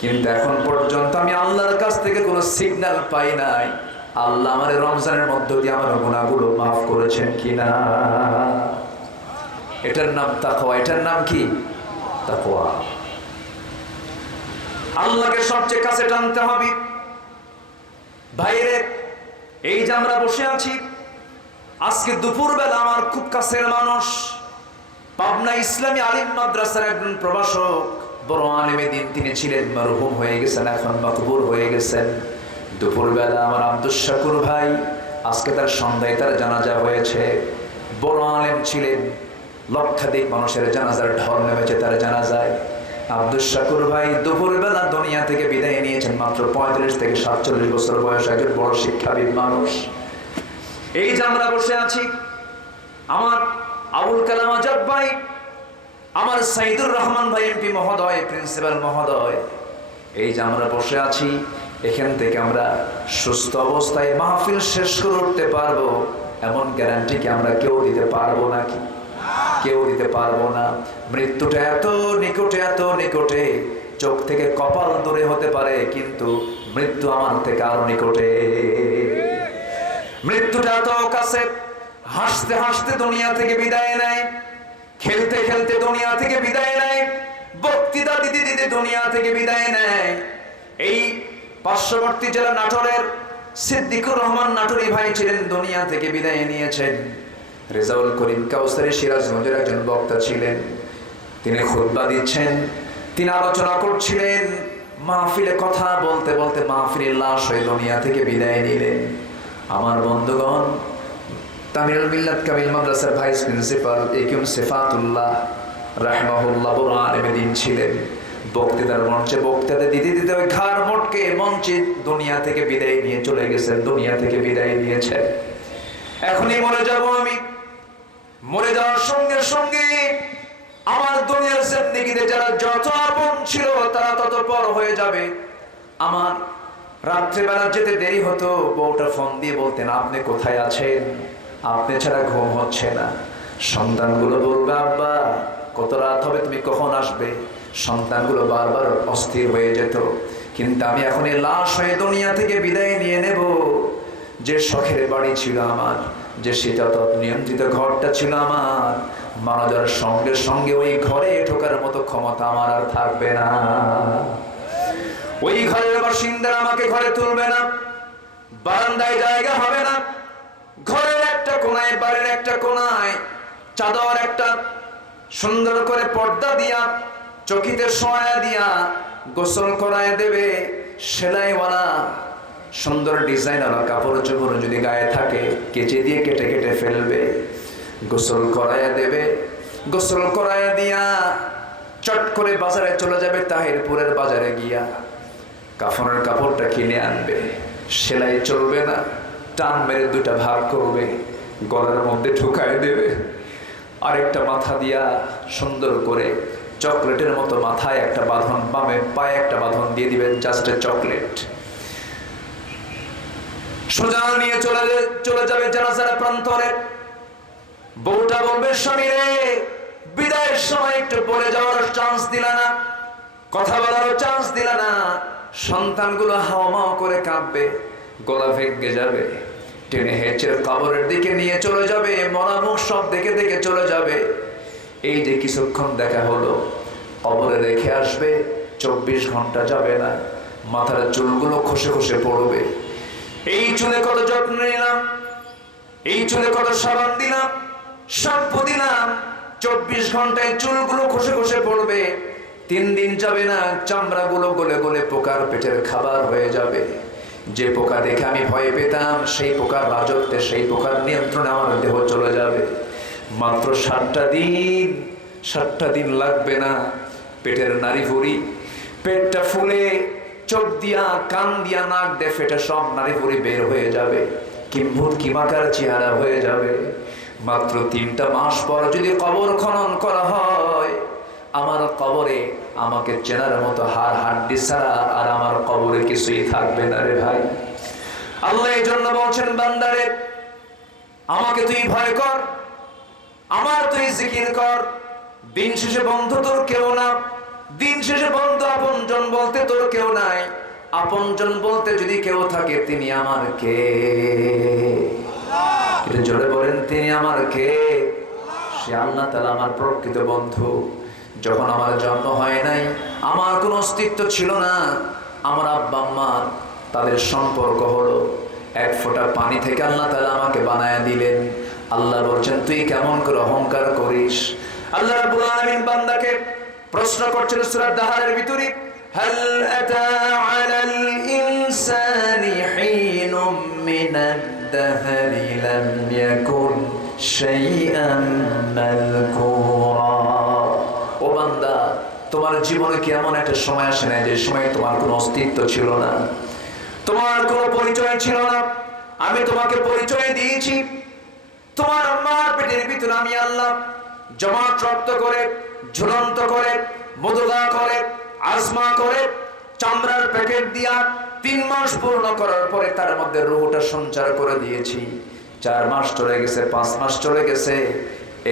কিন্তু এখন পর্যন্ত আমি আল্লাহর কাছ থেকে কোনো সিগন্যাল পাই নাই আল্লাহ আমার রমজানের মধ্য দিয়ে আমার গুনাহগুলো মাফ করেছেন কিনা। এটার নাম তাকওয়া। এটার নাম কি? তাকওয়া। আল্লাহকে সবচেয়ে কাছে টানতে হবে। ভাইরে, এই যে আমরা বসে আছি, আজকে দুপুরবেলা আমার খুব কাছের মানুষ, পাবনা ইসলামী আলিম মাদ্রাসার একজন প্রভাষক, বড় আলেমে দিন তিনি ছিলেন, মরহুম হয়ে গেছেন, এখন মাকবুর হয়ে গেছেন। দুপুরবেলা আমার আব্দুস শাকুর ভাই, আজকে তার সন্ধ্যায় তার জানাজা হয়েছে। বড় আলেম ছিলেন, লক্ষাধিক মানুষের জানাজার ঢল নেমেছে তার জানাজায়। আব্দুল শাকুর ভাই দুপুরবেলা দুনিয়া থেকে বিদায় নিয়েছেন, মাত্র 35 থেকে 47 বছর বয়স, একজন বড় শিক্ষাবিদ মানুষ। এই যে আমরা বসে আছি, আমার আবুল কালাম আজাদ ভাই, আমার সাইদুর রহমান ভাই এমপি মহোদয়, প্রিন্সিপাল মহোদয়, এই যে আমরা বসে আছি, এখান থেকে আমরা সুস্থ অবস্থায় মাহফিল শেষ করে উঠতে পারবো এমন গ্যারান্টি কি আমরা কেউ দিতে পারবো নাকি? কেউ দিতে পারবো না। মৃত্যুটা এত নিকটে, এত নিকটে, চোখ থেকে কপাল দূরে হতে পারে, কিন্তু মৃত্যু আমার থেকে আরো নিকটে। মৃত্যুটা এত কাছে, হাসতে হাসতে দুনিয়া থেকে বিদায় নেয়, খেলতে খেলতে দুনিয়া থেকে বিদায় নেয়, বক্তৃতা দিতে দিতে দুনিয়া থেকে বিদায় নেয়। এই পার্শ্ববর্তী জেলা নাটোরের সিদ্দিকুর রহমান নাটোরি ভাই ছিলেন, দুনিয়া থেকে বিদায় নিয়েছেন। রেজাউল করিম কাউসারি সিরাজগঞ্জের একজন বক্তা ছিলেন, তিনি খুতবা দিচ্ছেন, তিনি আলোচনা করছিলেন, মাহফিলে কথা বলতে বলতে মাহফিলের লাশ হয়ে দুনিয়া থেকে বিদায় নিলেন। আমার বন্ধুগণ, তামিরুল মিল্লাত কামিল মাদ্রাসার ভাইস প্রিন্সিপাল একিউম সিফাতুল্লাহ রাহমাহুল্লাহ বড় আলেম দ্বীন ছিলেন। বক্তৃতার মঞ্চে বক্তৃতা দিতে দিতে ওই ঘাড় মোটকে মঞ্চে দুনিয়া থেকে বিদায় নিয়ে চলে গেছেন, দুনিয়া থেকে বিদায় নিয়েছেন। এখনই মরে যাব আমি, মরে যাওয়ার সঙ্গে সঙ্গে আমার দুনিয়ার জিন্দেগিতে যারা যত আপন ছিল তারা তত পর হয়ে যাবে। আমার রাত্রিবেলা যেতে দেরি হতো, বউটা ফোন দিয়ে বলতেন, আপনি কোথায় আছেন? আপনি ছাড়া ঘুম হচ্ছে না। সন্তানগুলো বলবে, আব্বা কত রাত হবে, তুমি কখন আসবে? সন্তানগুলো বারবার অস্থির হয়ে যেত। কিন্তু আমি এখন এই লাশ হয়ে দুনিয়া থেকে বিদায় নিয়ে নেব। যে শখের বাড়ি ছিল আমার, যে শীতাতপ নিয়ন্ত্রিত ঘরটা ছিল আমার, মারা যাওয়ার সঙ্গে সঙ্গে ওই ঘরে ঢোকার মতো ক্ষমতা আমার আর থাকবে না। ওই ঘরের বাসিন্দারা আমাকে ঘরে তুলবে না, বারান্দায় জায়গা হবে না। ঘরের একটা কোনায়, বাড়ির একটা কোনায় চাদর একটা সুন্দর করে পর্দা দিয়া, চকিতে শোয়া দিয়া গোসল করায় দেবে। সেলাইওয়ালা সুন্দর ডিজাইনার কাপড় চোপড় যদি গায়ে থাকে, কেচে দিয়ে কেটে কেটে ফেলবে, গোসল করায় দেবে। গোসল করায় দিয়া চট করে বাজারে চলে যাবে, তাহিরপুরের বাজারে গিয়া কাফনের কাপড়টা কিনে আনবে। সেলাই চলবে না, টান মেরে দুটা ভাগ করবে, গলার মধ্যে ঢুকায় দেবে। আরেকটা মাথা দিয়া সুন্দর করে চকলেটের মতো মাথায় একটা বাঁধন, বামে পায়ে একটা বাঁধন দিয়ে দিবেন, জাস্ট চকলেট। সোজা নিয়ে চলে যাবে জানাজার প্রান্তরে। বউটা বলবে, স্বামী রে, বিদায়ের সময় একটু পরে যাওয়ার চান্স দিলা না, কথা বলারও চান্স দিলা না। সন্তানগুলো হাওমাও করে কাঁদবে, গলা ভেঙে যাবে, টেনে হেঁচে কবরের দিকে নিয়ে চলে যাবে, মরা মুখ সব দেখে দেখে চলে যাবে। এই যে কিছুক্ষণ দেখা হলো, কবরে রেখে আসবে, 24 ঘন্টা যাবে না, মাথার চুলগুলো খসে খসে পড়বে। এই চুলে কত যত্ন নিলাম, এই চুলে কত সাবান দিলাম, শ্যাম্পু দিলাম, 24 ঘন্টায় চুলগুলো খসে খসে পড়বে। 3 দিন যাবে না, চামড়াগুলো গলে গলে পোকার পেটের খাবার হয়ে যাবে। যে পোকা দেখে আমি ভয় পেতাম, সেই পোকার রাজত্বে, সেই পোকার নিয়ন্ত্রণে আমার দেহ চলে যাবে। মাত্র 7টা দিন লাগবে না, পেটের নাড়ি ভুঁড়ি, পেটটা ফুলে, চোখ দিয়া, কান দিয়া, নাক দিয়ে ফেটে সব নাড়ি ভুঁড়ি বের হয়ে যাবে, কিম্ভূত কিমাকার চেহারা হয়ে যাবে। মাত্র 3টা মাস পর যদি কবর খনন করা হয়, আমার কবরে আমাকে চেনার মতো হাড় হাড্ডি ছাড়া আর আমার কবরে কিছুই থাকবে না রে ভাই। আল্লাহ এই জন্য বলছেন, বান্দারে আমাকে তুই ভয় কর, আমার তুই জিকির কর। দিন শেষে বন্ধু তোর কেউ না, দিন শেষে বন্ধু আপনজন বলতে তোর কেউ নাই। আপনজন বলতে যদি কেউ থাকে, তিনি আমার কে? এটা জোরে বলেন, তিনি আমার কে? সে আল্লাহ তাআলা আমার প্রকৃত বন্ধু। যখন আমার জন্ম হয় নাই, আমার কোনো অস্তিত্ব ছিল না, আমার আব্বা আম্মা তাদের সম্পর্ক হলো, এক ফোঁটা পানি থেকে আল্লাহ তাআলা আমাকে বানায় দিলেন। আল্লাহ বলছেন, তুই কেমন করে অহংকার করিস? আল্লাহ রাব্বুল আলামিন বান্দাকে প্রশ্ন করছেন সূরা দাহারের ভিতরে, হাল আতা আলাল ইনসানি হিনুম من الدهر لم يكن شيئا مذكورا ও বান্দা তোমার জীবনে কি এমন একটা সময় আসে না যে সময় তোমার কোনো অস্তিত্ব ছিল না, তোমার কোনো পরিচয় ছিল না? আমি তোমাকে পরিচয় দিয়েছি। তোমার আম্মার পেটের ভিতরে আমি আল্লাহ জমাট রক্ত করে, ঝুলন্ত করে, মুদগা করে, আজমা করে, চামড়ার প্যাকেট দিয়া 3 মাস পূর্ণ করার পরে তার মধ্যে রূহটা সঞ্চার করে দিয়েছি। 4 মাস চলে গেছে, 5 মাস চলে গেছে,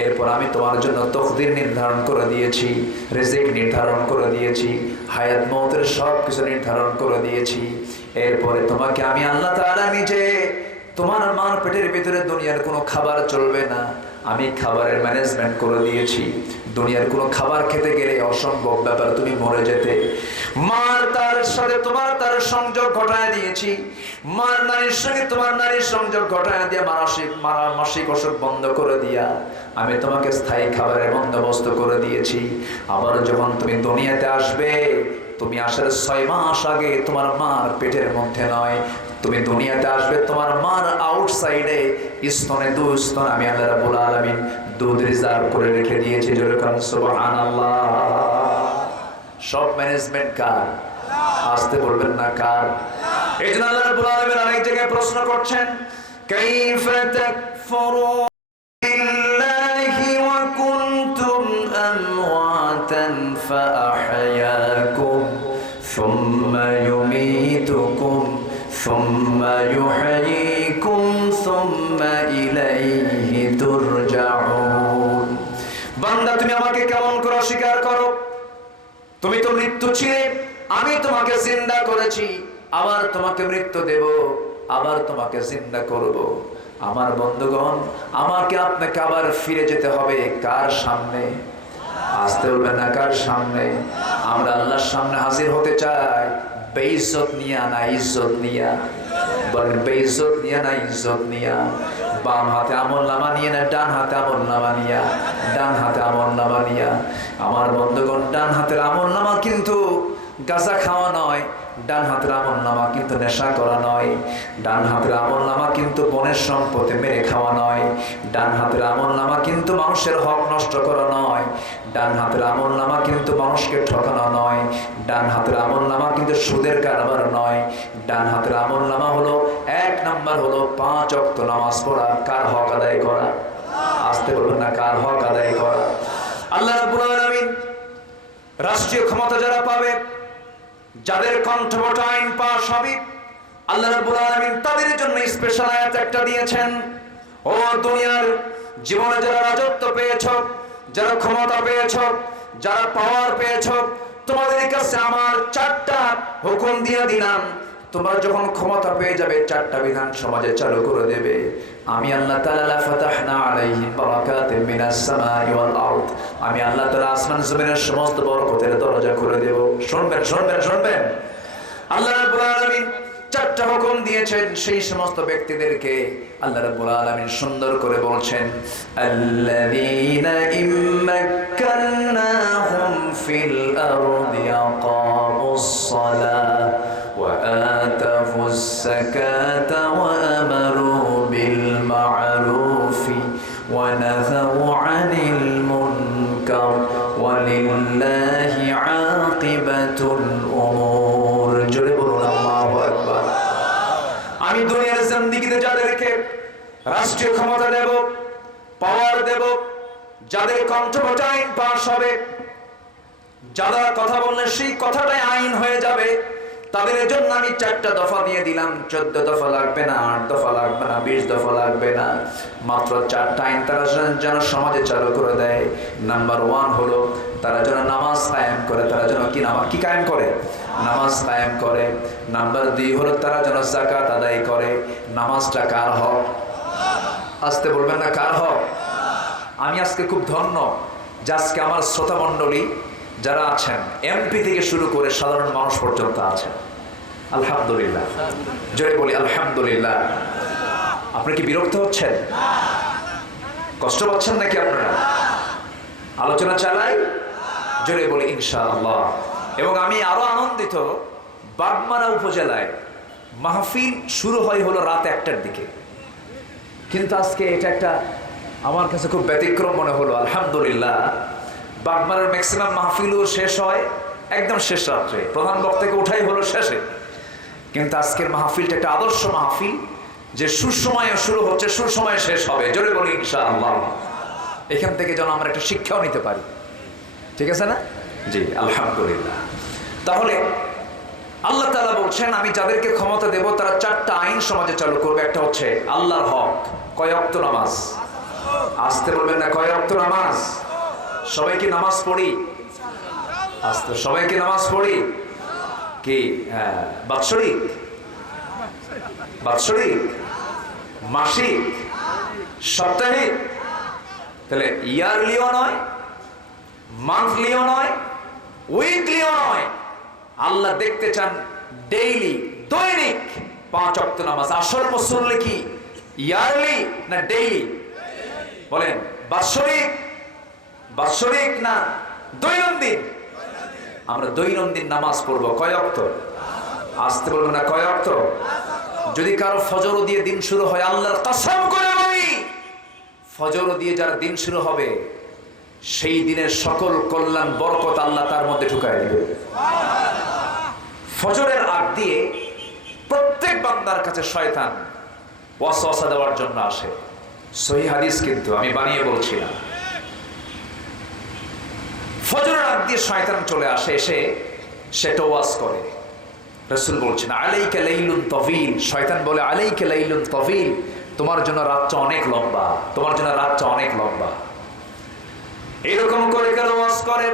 এরপর আমি তোমার জন্য তকদির নির্ধারণ করে দিয়েছি, রিজিক নির্ধারণ করে দিয়েছি, হায়াত মওতের সব কিছু নির্ধারণ করে দিয়েছি। এরপরে তোমাকে আমি আল্লাহ তাআলা নিজে, তোমার মার পেটের ভিতরে দুনিয়ার কোনো খাবার চলবে না, আমি খাবারের ম্যানেজমেন্ট করে দিয়েছি। দুনিয়ার কোনো খাবার খেতে গেলে অসম্ভব ব্যাপার, তুমি মরে যেতে। মার তার সাথে তোমার তার সংযোগ ঘটায় দিয়েছি, মার নারীর সঙ্গে তোমার নারীর সংযোগ ঘটায় দিয়া মাসিক অসুখ বন্ধ করে দিয়া আমি তোমাকে স্থায়ী খাবারের বন্দোবস্ত করে দিয়েছি। আবার যখন তুমি দুনিয়াতে আসবে, তুমি আসার 6 মাস আগে তোমার মার পেটের মধ্যে নয়, তুমি দুনিয়াতে আসবে তোমার মার আউটসাইডে স্তনে 2 স্তন আমি আল্লাহ রাব্বুল আলামিন দুধ রিজার্ভ করে রেখে দিয়েছি। জোরে কান সুবহানাল্লাহ। সব ম্যানেজমেন্ট কার? আসতে বলবেন না কার? এই জন্য আল্লাহ রাব্বুল আলামিন অনেক জায়গায় প্রশ্ন করছেন, কাইফা তাকফুরুন বিল্লাহি ওয়া কুনতুম আমওয়াতান ফাআহয়াকুম সুম্মা ইউমীতুকুম সুম্মা ইউহয়ীকুম সুম্মা ইলাইহি তুরজাউন। বান্দা তুমি আমাকে কেমন করে অস্বীকার করো? তুমি তো মৃত্যু ছিলে, আমি তোমাকে জিন্দা করেছি, আবার তোমাকে মৃত্যু দেব, আবার তোমাকে জিন্দা করব। আমার বন্ধুগণ, আমাকে আপনাকে আবার ফিরে যেতে হবে কার সামনে? আসতে বলবে না কার সামনে? আমরা আল্লাহর সামনে হাজির হতে চাই বেইজ্জত নিয়া না ইজ্জত নিয়া? বলেন বেইজ্জত নিয়া না ইজ্জত নিয়া? বাম হাতে আমলনামা নিয়ে না ডান হাতে আমলনামা নিয়া? ডান হাতে আমলনামা নিয়া। আমার বন্ধুগণ, ডান হাতের আমলনামা কিন্তু গাঁজা খাওয়া নয়, ডান হাতের আমলনামা কিন্তু নেশা করা নয়, ডান হাতের আমলনামা কিন্তু বনের সম্পদে মেরে খাওয়া নয়, ডান হাতের আমলনামা কিন্তু মানুষের হক নষ্ট করা নয়, ডান হাতের আমলনামা কিন্তু মানুষকে ঠকানো নয়, ডান হাতের আমলনামা কিন্তু সুদের কারবার নয়। ডান হাতের আমলনামা হলো 1 নাম্বার হলো 5 ওয়াক্ত নামাজ পড়া। কার হক আদায় করা? আসতে বলবেন না কার হক আদায় করা? আল্লাহ রাব্বুল আলামিন রাষ্ট্রীয় ক্ষমতা যারা পাবে, যাদের কণ্ঠবট আইন পাস হবে, আল্লাহ রাব্বুল আলামিন তাদের জন্য স্পেশাল আয়াত একটা দিয়েছেন। ও দুনিয়ার জীবনে যারা রাজত্ব পেয়েছ, যারা ক্ষমতা পেয়েছ, যারা পাওয়ার পেয়েছ, তোমাদের কাছে আমার 4টা হুকুম দিয়ে দিলাম। তোমরা যখন ক্ষমতা পেয়ে যাবে 4টা বিধান সমাজে চালু করে দেবে। আমি আল্লাহ তাআলা ফাতাহনা আলাইহিম বারাকাতিন মিনাস সামাই ওয়াল আরদ, আমি আল্লাহ তাআলা আসমান জমিনের সমস্ত বরকতের দরজা খুলে দেব। শুনবেন শুনবেন শুনবেন, আল্লাহ রাব্বুল আলামিন 4টা হুকুম দিয়েছেন। সেই সমস্ত ব্যক্তিদেরকে আল্লাহ রাব্বুল আলামিন সুন্দর করে বলছেন, আল্লাযীনা ইম্মাক্কান্নাহুম ফিল আরদি আকামুস সালাহ ওয়া আতাফুস যাকাতা ওয়া আমারু বিল মা'রুফি ওয়া নাহাউ আনিল মুনকার ওয়া লিল্লাহি আকিবাতুল উমুর। জোরে বলুন আল্লাহু আকবার। আমি দুনিয়ার জিন্দেগিতে যাদেরকে রাষ্ট্রীয় ক্ষমতা দেব, পাওয়ার দেব, যাদের কণ্ঠবট আইন পাস হবে, যারা কথা বললে সেই কথাটাই আইন হয়ে যাবে, তাদের জন্য আমি 4টা দফা দিয়ে দিলাম। 14 দফা লাগবে না, 8 দফা লাগবে না, 20 দফা লাগবে না, মাত্র 4টা আইন তারা যেন সমাজে চালু করে দেয়। নাম্বার 1 হলো তারা যেন নামাজ কায়েম করে। তারা যেন কি কায়েম করে? নামাজ কায়েম করে। নাম্বার 2 হলো তারা যেন যাকাত আদায় করে। নামাজটা কার হক? আসতে বলবেন না কার হক? আমি আজকে খুব ধন্য যে আজকে আমার শ্রোতা মণ্ডলী যারা আছেন, এমপি থেকে শুরু করে সাধারণ মানুষ পর্যন্ত আছেন। আলহামদুলিল্লাহ, জয় বলি আলহামদুলিল্লাহ। আপনি কি বিরক্ত হচ্ছেন? কষ্ট পাচ্ছেন নাকি আপনারা? আলোচনা চালাই, জোরে বলি ইনশাআল্লাহ। এবং আমি আরো আনন্দিত, বাগমারা উপজেলায় মাহফিল শুরু হয় হলো রাত 1টার দিকে, কিন্তু আজকে এটা একটা আমার কাছে খুব ব্যতিক্রম মনে হলো। আলহামদুলিল্লাহ, বাগমারের ম্যাক্সিমাম মাহফিলও শেষ হয় একদম শেষ রাত্রে, প্রধান বক্তাকে উঠাই হলো শেষে, কিন্তু আজকের মাহফিলটা একটা আদর্শ মাহফিল, যে সুসময়ে শুরু হচ্ছে সুসময়ে শেষ হবে। জোরে বলি ইনশাআল্লাহ। এখান থেকে যেন আমরা একটা শিক্ষাও নিতে পারি, ঠিক আছে না? জি আলহামদুলিল্লাহ। তাহলে আল্লাহ তাআলা বলছেন, আমি যাদেরকে ক্ষমতা দেব তারা 4টা আইন সমাজে চালু করবে। একটা হচ্ছে আল্লাহর হক, কয় ওয়াক্ত নামাজ? আসতে বলবেন না, কয় ওয়াক্ত নামাজ? সবাই কি নামাজ পড়ি? আসতে, সবাই কি নামাজ পড়ি? কি বাৎসরিক, বাৎসরিক, মাসিক, সাপ্তাহিক? তাহলে ইয়ারলিও নয়, মান্থলিও নয়, উইকলিও নয়। আল্লাহ দেখতে চান ডেইলি, দৈনিক 5 ওয়াক্ত নামাজ। আসল মুসল্লি কি ইয়ারলি না ডেইলি? বলেন, বাৎসরিক, বাৎসরিক না দৈনন্দিন? আমরা দৈনন্দিন নামাজ পড়বো। কয় ওয়াক্ত? আসতে বলবো না, কয় ওয়াক্ত? যদি কারো ফজর দিয়ে দিন শুরু হয়, আল্লাহর কসম করে বলি, ফজর দিয়ে যার দিন শুরু হবে সেই দিনের সকল কল্যাণ বরকত আল্লাহ তার মধ্যে ঢুকায় দিবে। ফজরের আগ দিয়ে প্রত্যেক বান্দার কাছে শয়তান ওয়াসওয়াসা দেওয়ার জন্য আসে। সহিহ হাদিস, কিন্তু আমি বানিয়ে বলছি না। ফজরের আগ দিয়ে শয়তান চলে আসে, এসে সেটা ওয়াজ করে। রাসূল বলছেন, আলাইকা লাইলুন তাওয়িল। শয়তান বলে, আলাইকা লাইলুন তাওয়িল, তোমার জন্য রাতটা অনেক লম্বা, তোমার জন্য রাতটা অনেক লম্বা। এরকম করে কেন ওয়াজ করে?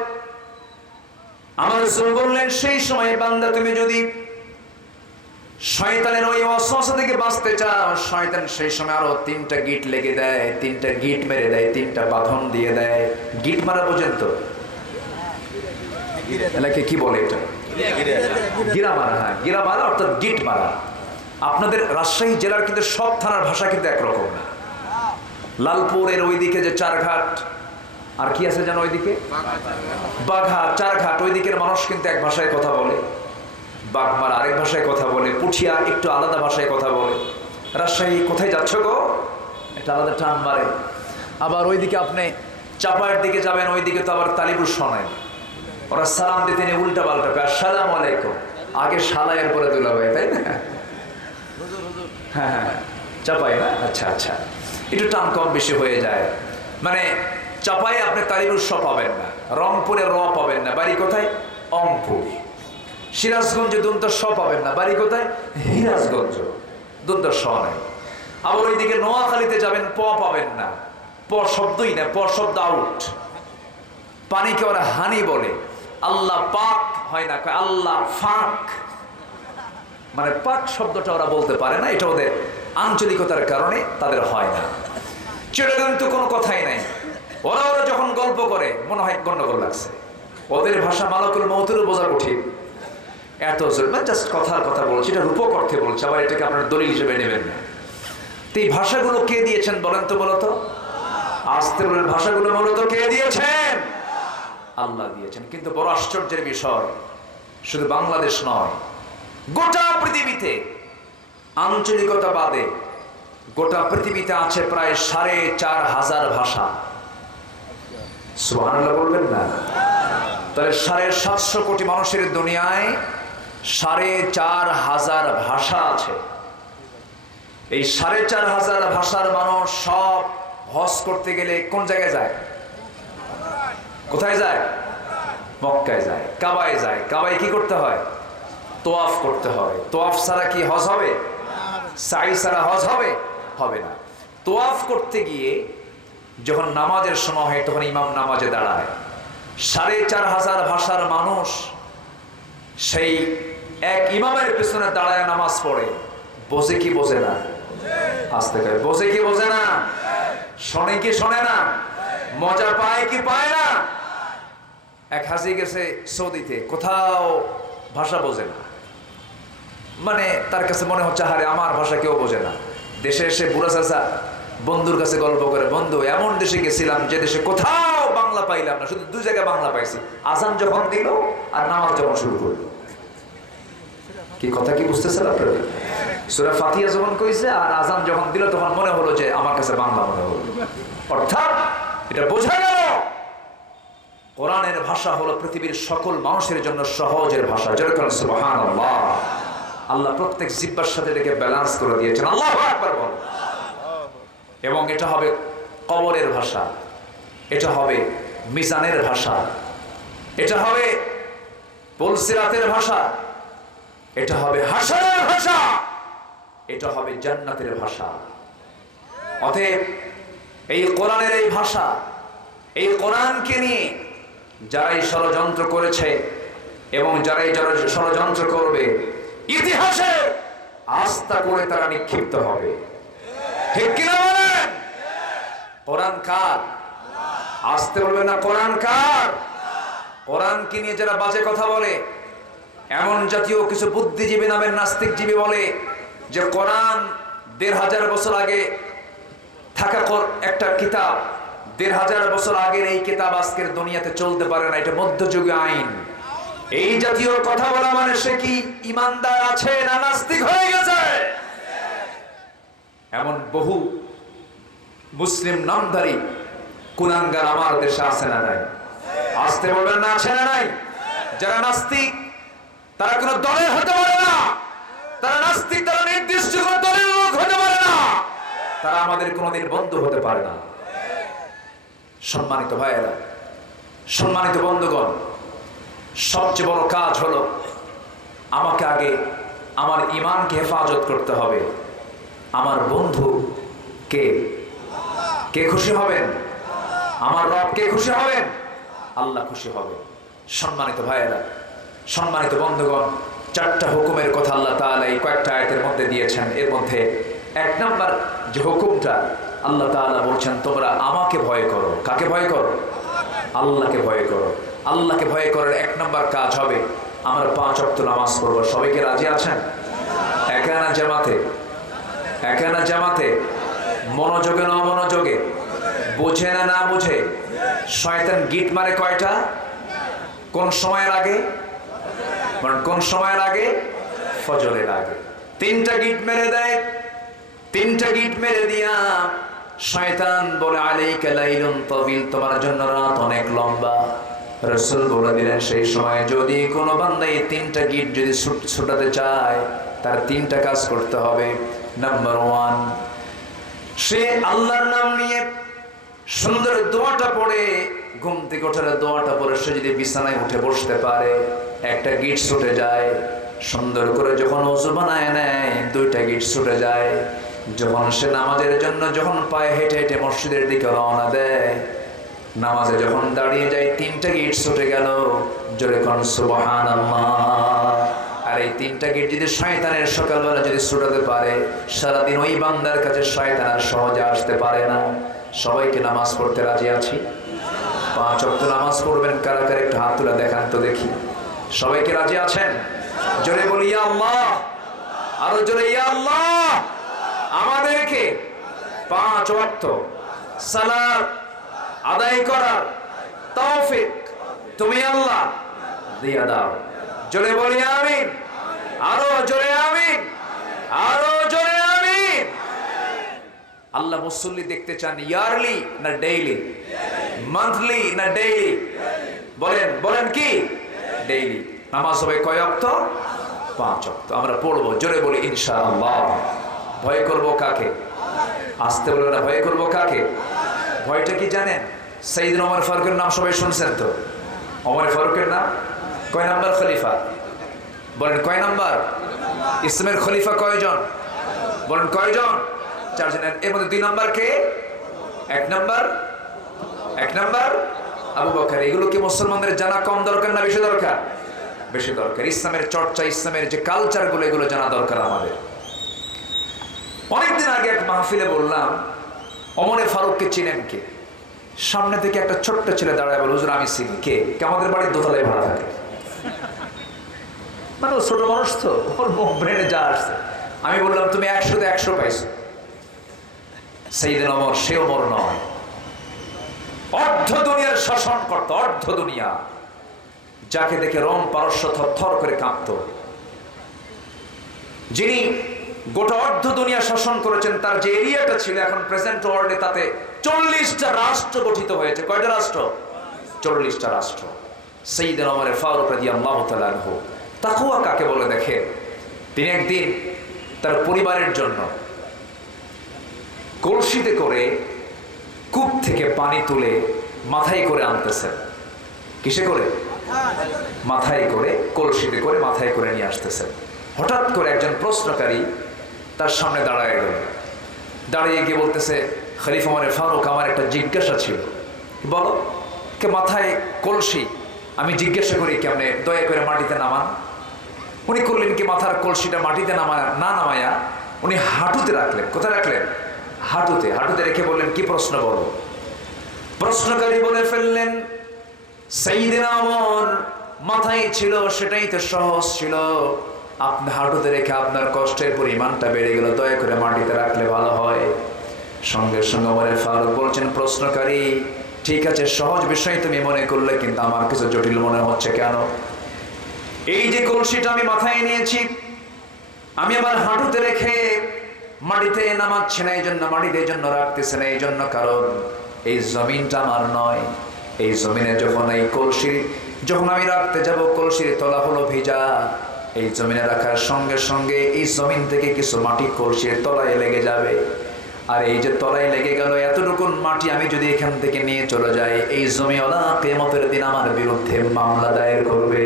আমার রাসূল বললেন, সেই সময় বান্দা তুমি যদি শয়তানের ওই ওয়াসওয়াসা থেকে বাঁচতে চাও, শয়তান সেই সময় আরো 3টা গিট লেগে দেয়, 3টা গিট মেরে দেয়, 3টা বাঁধন দিয়ে দেয়। গিট মারা পর্যন্ত এলাকে কি বলে এটা? গিরা মারা। হ্যাঁ, গিরা মারা অর্থাৎ গিট মারা। আপনাদের রাজশাহী জেলার কিন্তু সব থানার ভাষা কিন্তু একরকম না। লালপুরের ওইদিকে যে চারঘাট, আর কি আছে যেন ওইদিকে বাঘা, চারঘাট, ওই দিকের মানুষ কিন্তু এক ভাষায় কথা বলে, বাগমার আরেক ভাষায় কথা বলে, পুঠিয়া একটু আলাদা ভাষায় কথা বলে। রাজশাহী কোথায় যাচ্ছ গো, একটা আলাদা টান মারে। আবার ওইদিকে আপনি চাপায়ের দিকে যাবেন, ওইদিকে তো আবার তালিবুর শোনায়, ওরা সালাম দিতে নিয়ে উল্টা পাল্টা, আসসালামু আলাইকুম, আগে সালাইয়ের পরে দুলাভাই, তাই না? হ্যাঁ হ্যাঁ, চাপাই না? আচ্ছা আচ্ছা, একটু টান কম বেশি হয়ে যায়। মানে চাপাই আপনি তালিবুর স পাবেন না, রংপুরে র পাবেন না, বাড়ি কোথায়? অংপুর। সিরাজগঞ্জে দন্ত স পাবেন না, বাড়ি কোথায়? হিরাজগঞ্জ, দন্ত স নাই। আবার ওইদিকে নোয়াখালীতে যাবেন, প পাবেন না, প শব্দই না, প শব্দ আউট। পানিকে ওরা হানি বলে, আল্লাহ পাক হয় না, আল্লাহ ফাক, মানে পাক শব্দটা ওরা বলতে পারে না, এটা ওদের আঞ্চলিকতার কারণে তাদের হয় না। চিটাগাং তো কোনো কথাই নাই, ওরা যখন গল্প করে মনে হয় গন্ডগোল লাগছে। ওদের ভাষা মালাকুল মউতেরও বোঝা কঠিন, এত মানে জাস্ট কথার কথা বলছে, এটা রূপক অর্থে বলছে, আবার এটাকে আপনার দলিল হিসেবে নেবেন না। তো এই ভাষাগুলো কে দিয়েছেন বলেন তো, বলতো? আসতে বলেন, ভাষাগুলো মূলত কে দিয়েছেন? আল্লাহ দিয়েছেন। কিন্তু বড় আশ্চর্যের বিষয়, শুধু বাংলাদেশ নয়, গোটা পৃথিবীতে আঞ্চলিকতা বাদে গোটা পৃথিবীতে আছে প্রায় 4,500 ভাষা। সুবহানাল্লাহ বলবেন না? তাহলে 750 কোটি মানুষের দুনিয়ায় 4,500 ভাষা আছে। এই 4,500 ভাষার মানুষ সব হজ করতে গেলে কোন জায়গায় যায়? কোথায় যায়? মক্কায় যায়, কাবায় যায়। কাবায় কি করতে হয়? তোয়াফ করতে হয়। তোয়াফ ছাড়া কি হজ হবে? সাই ছাড়া হজ হবে? হবে না। তোয়াফ করতে গিয়ে যখন নামাজের সময় হয়, তখন ইমাম নামাজে দাঁড়ায়। 4,500 ভাষার মানুষ সেই এক ইমামের পেছনে দাঁড়ায় নামাজ পড়ে। বোঝে কি বোঝে না? আসতে করে বোঝে কি বোঝে না? শোনে কি শোনে না? মজা পায় কি পায় না? এক হাজি গেছে সৌদিতে, কোথাও ভাষা বোঝে না, মানে তার কাছে মনে হচ্ছে হারে আমার ভাষা কেউ বোঝে না। দেশে এসে বুড়া চাচা বন্ধুর কাছে গল্প করে, বন্ধু এমন দেশে গেছিলাম যে দেশে কোথাও বাংলা পাইলাম না, শুধু 2 জায়গায় বাংলা পাইছি, আজান যখন দিল আর নামাজ যখন শুরু করলো। কি কথা কি বুঝতেছেন আপনারা? সূরা ফাতিহা যখন কইছে আর আজান যখন দিল তখন মনে হলো যে আমার কাছে বাংলা মনে হলো। অর্থাৎ এটা বোঝা গেল কোরআনের ভাষা হলো পৃথিবীর সকল মানুষের জন্য সহজের ভাষা। যেরকম সুবহানাল্লাহ, আল্লাহ প্রত্যেক জিহ্বার সাথে এটাকে ব্যালেন্স করে দিয়েছেন। আল্লাহু আকবার বল। এবং এটা হবে কবরের ভাষা, এটা হবে মিজানের ভাষা, এটা হবে পুলসিরাতের ভাষা, এটা হবে হাসরের ভাষা, এটা হবে জান্নাতের ভাষা। অতএব এই কোরআনের এই ভাষা, এই কোরআনকে নিয়ে যারাই ষড়যন্ত্র করেছে এবং যারাই ষড়যন্ত্র করবে, ইতিহাসে আস্থা করে তারা নিক্ষিপ্ত হবে। ঠিক কিনা বলেন? কোরআন কার? আসতে বলবে না, কোরআন কার? কোরআনকে নিয়ে যারা বাজে কথা বলে, এমন জাতীয় কিছু বুদ্ধিজীবী নামের নাস্তিকজীবী বলে যে কোরআন ১৫০০ বছর আগে থাকা একটা কিতাব, ১৫০০ বছর আগের এই কিতাব আজকের দুনিয়াতে চলতে পারে না, এটা মধ্যযুগীয় আইন। এই জাতীয় কথা বলা মানে সে কি ইমানদার আছে না নাস্তিক হয়ে গেছে? এমন বহু মুসলিম নামধারী কুলাঙ্গার আমার দেশে আছে না নাই? আসতে বলবেন না, আছে না নাই? যারা নাস্তিক তারা কোনো দলের হতে পারে না, তারা নাস্তিক, তারা নির্দিষ্ট কোনো দলের লোক হতে পারে না, তারা আমাদের কোনোদিন বন্ধু হতে পারে না। সম্মানিত ভাইয়েরা, সম্মানিত বন্ধুগণ, সবচেয়ে বড় কাজ হলো আমাকে আগে আমার ঈমানকে হেফাজত করতে হবে। আমার বন্ধু কে? কে খুশি হবেন? আমার রব কে খুশি হবেন? আল্লাহ খুশি হবে। সম্মানিত ভাইয়েরা, সম্মানিত বন্ধুগণ, 4টা হুকুমের কথা আল্লাহ তাআলা এই কয়েকটা আয়াতের মধ্যে দিয়েছেন। এর মধ্যে 1 নাম্বার যে হুকুমটা, আল্লাহ তাআলা বলছেন তোমরা আমাকে ভয় করো। কাকে ভয় করো? আল্লাহকে ভয় করো। আল্লাহকে ভয় করার 1 নাম্বার কাজ হবে আমরা 5 ওয়াক্ত নামাজ পড়ব। সবাইকে রাজি আছেন? একানা জামাতে, একানা জামাতে, মনোযোগে না অমনোযোগে, বুঝে না না বুঝে। শয়তান গিট মারে কয়টা? কোন সময়ের আগে? কোন সময়ের আগে? ফজরের আগে 3টা গিট মেরে দেয়। 3টা গিট মেরে দিয়া শয়তান বলে আলাইকা লাইলুন তাবিল, তোমার জন্য রাত অনেক লম্বা। রাসূল বলে দিলেন সেই সময় যদি কোনো বান্দা এই 3টা গিট যদি ছুটাতে চায় তার 3টা কাজ করতে হবে। নাম্বার 1, সে আল্লাহর নাম নিয়ে সুন্দর দোয়াটা পড়ে, ঘুম থেকে ওঠার দোয়াটা পড়ে সে যদি বিছানায় উঠে বসতে পারে, 1টা গিট ছুটে যায়। সুন্দর করে যখন ওযু বানায় নেয় 2টা গিট ছুটে যায়। যখন সে নামাজের জন্য যখন পায়ে হেঁটে হেঁটে মসজিদের দিকে রওনা দেয়, নামাজে যখন দাঁড়িয়ে যায় 3টা গিট ছুটে গেল। জোরে কোন সুবহানাল্লাহ। আর এই 3টা গিট যদি শয়তানের সকালবেলা যদি ছুটাতে পারে, সারাদিন ওই বান্দার কাছে শয়তান আর সহজে আসতে পারে না। সবাইকে নামাজ পড়তে রাজি আছি? 5 ওয়াক্ত নামাজ পড়বেন কারা কারা একটু হাত তুলে দেখান তো দেখি। সবাইকে রাজি আছেন? জোরে বলি ইয়া আল্লাহ, আরো জোরে ইয়া আল্লাহ। আমাদেরকে 5 ওয়াক্ত সালাত আদায় করার তৌফিক তুমি আল্লাহ দিয়া দাও। জোরে বলি আমিন, আরো জোরে আমিন, আরো জোরে আমিন। আল্লাহ মুসল্লি দেখতে চান ইয়ারলি না ডেইলি? মান্থলি না ডেইলি? বলেন বলেন কি? ডেইলি। নামাজ হবে কয় ওয়াক্ত? 5 ওয়াক্ত। আমরা পড়বো, জোরে বলি ইনশাআল্লাহ। ভয় করব কাকে? আসতে বলে না, ভয় করব কাকে? ভয়টা কি জানেন? সাইয়েদনা ওমর ফারুকের নাম সবাই শুনছেন তো? ওমর ফারুকের নাম কয় নাম্বার খলিফা? বলেন কয় নাম্বার? ইসলামের খলিফা কয়জন? বলেন কয়জন? 4 জন। এর মধ্যে 2 নাম্বার কে? 1 নাম্বার আবু বকর। এগুলো কি মুসলমানদের জানা কম দরকার না বেশি দরকার? বেশি দরকার। ইসলামের চর্চা, ইসলামের যে কালচার গুলো, এগুলো জানা দরকার আমাদের। অনেকদিন আগে এক মাহফিলে বললাম ওমরে ফারুককে চিনেন কে? সামনে থেকে একটা ছোট্ট ছেলে দাঁড়ায় বলে হুজুর আমি চিনি। কে? আমাদের বাড়ির দোতলায় ভাড়া থাকে। মানে ও ছোট মানুষ তো, ওর ব্রেনে যা আসছে। আমি বললাম তুমি 100-তে 100 পাইছো। সাইয়েদনা ওমর সে ওমর নয়, অর্ধ দুনিয়ার শাসন করত, অর্ধ দুনিয়া, যাকে দেখে রোম পারস্য থরথর করে কাঁপত। যিনি গোটা অর্ধ দুনিয়া শাসন করেছেন, তার যে এরিয়াটা ছিল এখন প্রেজেন্ট ওয়ার্ল্ডে, তাতে 40টা রাষ্ট্র গঠিত হয়েছে। কয়টা রাষ্ট্র? 40টা রাষ্ট্র। সাইয়েদনা ওমর ফারুক রাদিয়াল্লাহু তাআলা আনহু তাকওয়া কাকে বলে দেখে, তিনি একদিন তার পরিবারের জন্য কলসিতে করে কূপ থেকে পানি তুলে মাথায় করে আনতেছেন। কিসে করে? মাথায় করে, কলসিতে করে মাথায় করে নিয়ে আসতেছেন। হঠাৎ করে একজন প্রশ্নকারী তার সামনে দাঁড়ায় গেল। দাঁড়িয়ে গিয়ে বলতেছে, খলিফা ওমর ফারুক, আমার একটা জিজ্ঞাসা ছিল। বলো। কে? মাথায় কলসি, আমি জিজ্ঞাসা করি কেমনে, দয়া করে মাটিতে নামান। উনি করলেন কি, মাথার কলসিটা মাটিতে নামায়া উনি হাঁটুতে রাখলেন। কোথায় রাখলেন? হাঁটুতে। হাঁটুতে রেখে বললেন, কি প্রশ্ন বলো। প্রশ্নকারী বলে ফেললেন, সাইয়েদনা ওমর, মাথায় ছিল সেটাই তো সহজ ছিল, আপনি হাঁটুতে রেখে আপনার কষ্টের পরিমাণটা বেড়ে গেল, দয়া করে মাটিতে রাখলে ভালো হয়। সঙ্গে সঙ্গে ওমর ফারুক বলছেন, প্রশ্নকারী, ঠিক আছে, সহজ বিষয় তুমি মনে করলে, কিন্তু আমার কিছু জটিল মনে হচ্ছে। কেন? এই যে কলসিটা আমি মাথায় নিয়েছি, আমি আমার হাঁটুতে রেখে মাটিতে নামাচ্ছি না, এই জন্য মাটিতে এই জন্য রাখতেছে না, এই জন্য কারণ এই জমিনটা আমার নয়। এই জমিনে যখন এই কলসি যখন আমি রাখতে যাব, কলসির তলা হলো ভিজা। এই জমিনে রাখার সঙ্গে সঙ্গে এই জমিন থেকে কিছু মাটি কলসির তলায় লেগে যাবে। আর এই যে তলায় লেগে গেল, এতটুকু মাটি আমি যদি এখান থেকে নিয়ে চলে যাই, এই জমিওয়ালা কিয়ামতের দিন আমার বিরুদ্ধে মামলা দায়ের করবে।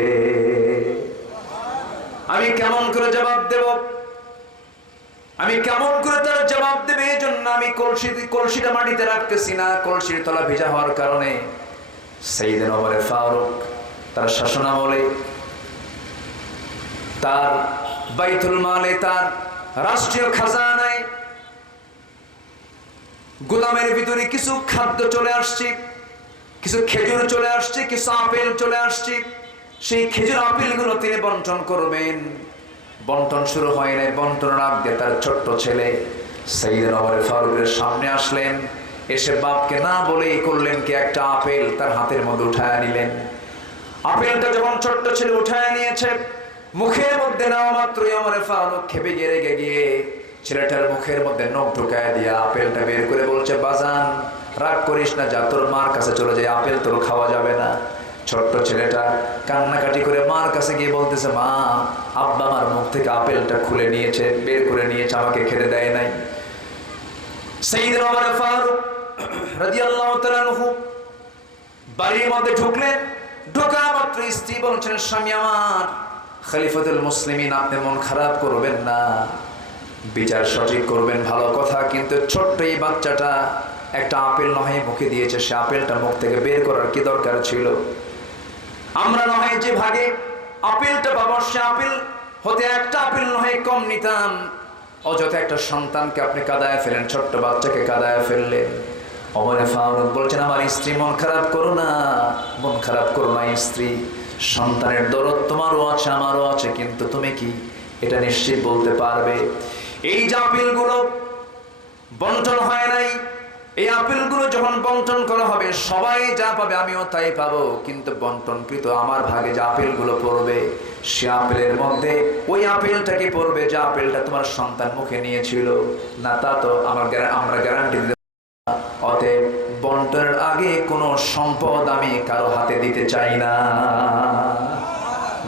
আমি কেমন করে জবাব দেব? আমি কেমন করে তার জবাব দেবে? এই জন্য আমি কলসিটা মাটিতে রাখতেছি না, কলসির তলা ভেজা হওয়ার কারণে। সাইয়েদনা ওমর ফারুক তার শাসনামলে, তার বাইতুল মালে, তার রাষ্ট্রীয় খাজানায় গোদামের ভিতরে কিছু খাদ্য চলে আসছে, কিছু খেজুর চলে আসছে, কিছু আপেল চলে আসছে। সেই খেজুর আপেলগুলো তিনি বন্টন করবেন। বন্টন শুরু হয় নাই, বন্টনের আগে তার ছোট্ট ছেলে সাইয়েদনা ওমর ফারুকের সামনে আসলেন। এসে বাপকে না বলেই করলেন কি, একটা আপেল তার হাতের মধ্যে উঠায় নিলেন। আপেলটা যখন ছোট্ট ছেলে উঠায় নিয়েছে, মুখের মধ্যে নেওয়া মাত্রই ওমর ফারুক খেপে গিয়ে রেগে গিয়ে ছেলেটার মুখের মধ্যে নখ ঢুকায় দিয়া আপেলটা বের করে বলছে, বাজান, রাগ করিস না, যা তোর মার কাছে চলে যায়, আপেল তোর খাওয়া যাবে না। ছোট্ট ছেলেটা কান্নাকাটি করে মার কাছে গিয়ে বলতেছে, মা, আব্বা আমার মুখ থেকে আপেলটা খুলে নিয়েছে, বের করে নিয়েছে, আমাকে খেতে দেয় নাই। সাইয়েদনা ওমর ফারুক রাদিয়াল্লাহু তাআলা আনহু বাড়ির মধ্যে ঢুকলেন। ঢোকা মাত্র স্ত্রী বলছেন, স্বামী আমার, খলিফাতুল মুসলিমিন, আপনি মন খারাপ করবেন না, বিচার সঠিক করবেন, ভালো কথা, কিন্তু ছোট্ট এই বাচ্চাটা একটা আপেল নয় মুখে দিয়েছে, সে আপেলটা মুখ থেকে বের করার কি দরকার ছিল? আমরা নয় যে ভাগে আপেলটা পাবো, সে আপেল হতে একটা আপেল নয় কম নিতাম। অযথা একটা সন্তানকে আপনি কাঁদায় ফেলেন, ছোট্ট বাচ্চাকে কাঁদায় ফেললেন। ওমর ফারুক বলছেন, আমার স্ত্রী, মন খারাপ করো না, মন খারাপ করো না স্ত্রী, সন্তানের দরদ তোমারও আছে, আমারও আছে, কিন্তু তুমি কি এটা নিশ্চিত বলতে পারবে এই যে আপেলগুলো বন্টন হয় নাই, এই আপেলগুলো যখন বন্টন করা হবে, সবাই যা পাবে আমিও তাই পাবো, কিন্তু বন্টনকৃত আমার ভাগে যে আপেলগুলো পড়বে, সে আপেলের মধ্যে ওই আপেলটাকে পড়বে যে আপেলটা তোমার সন্তান মুখে নিয়েছিল না, তা তো আমরা গ্যারান্টি দিতে। অতএব বন্টনের আগে কোনো সম্পদ আমি কারো হাতে দিতে চাই না।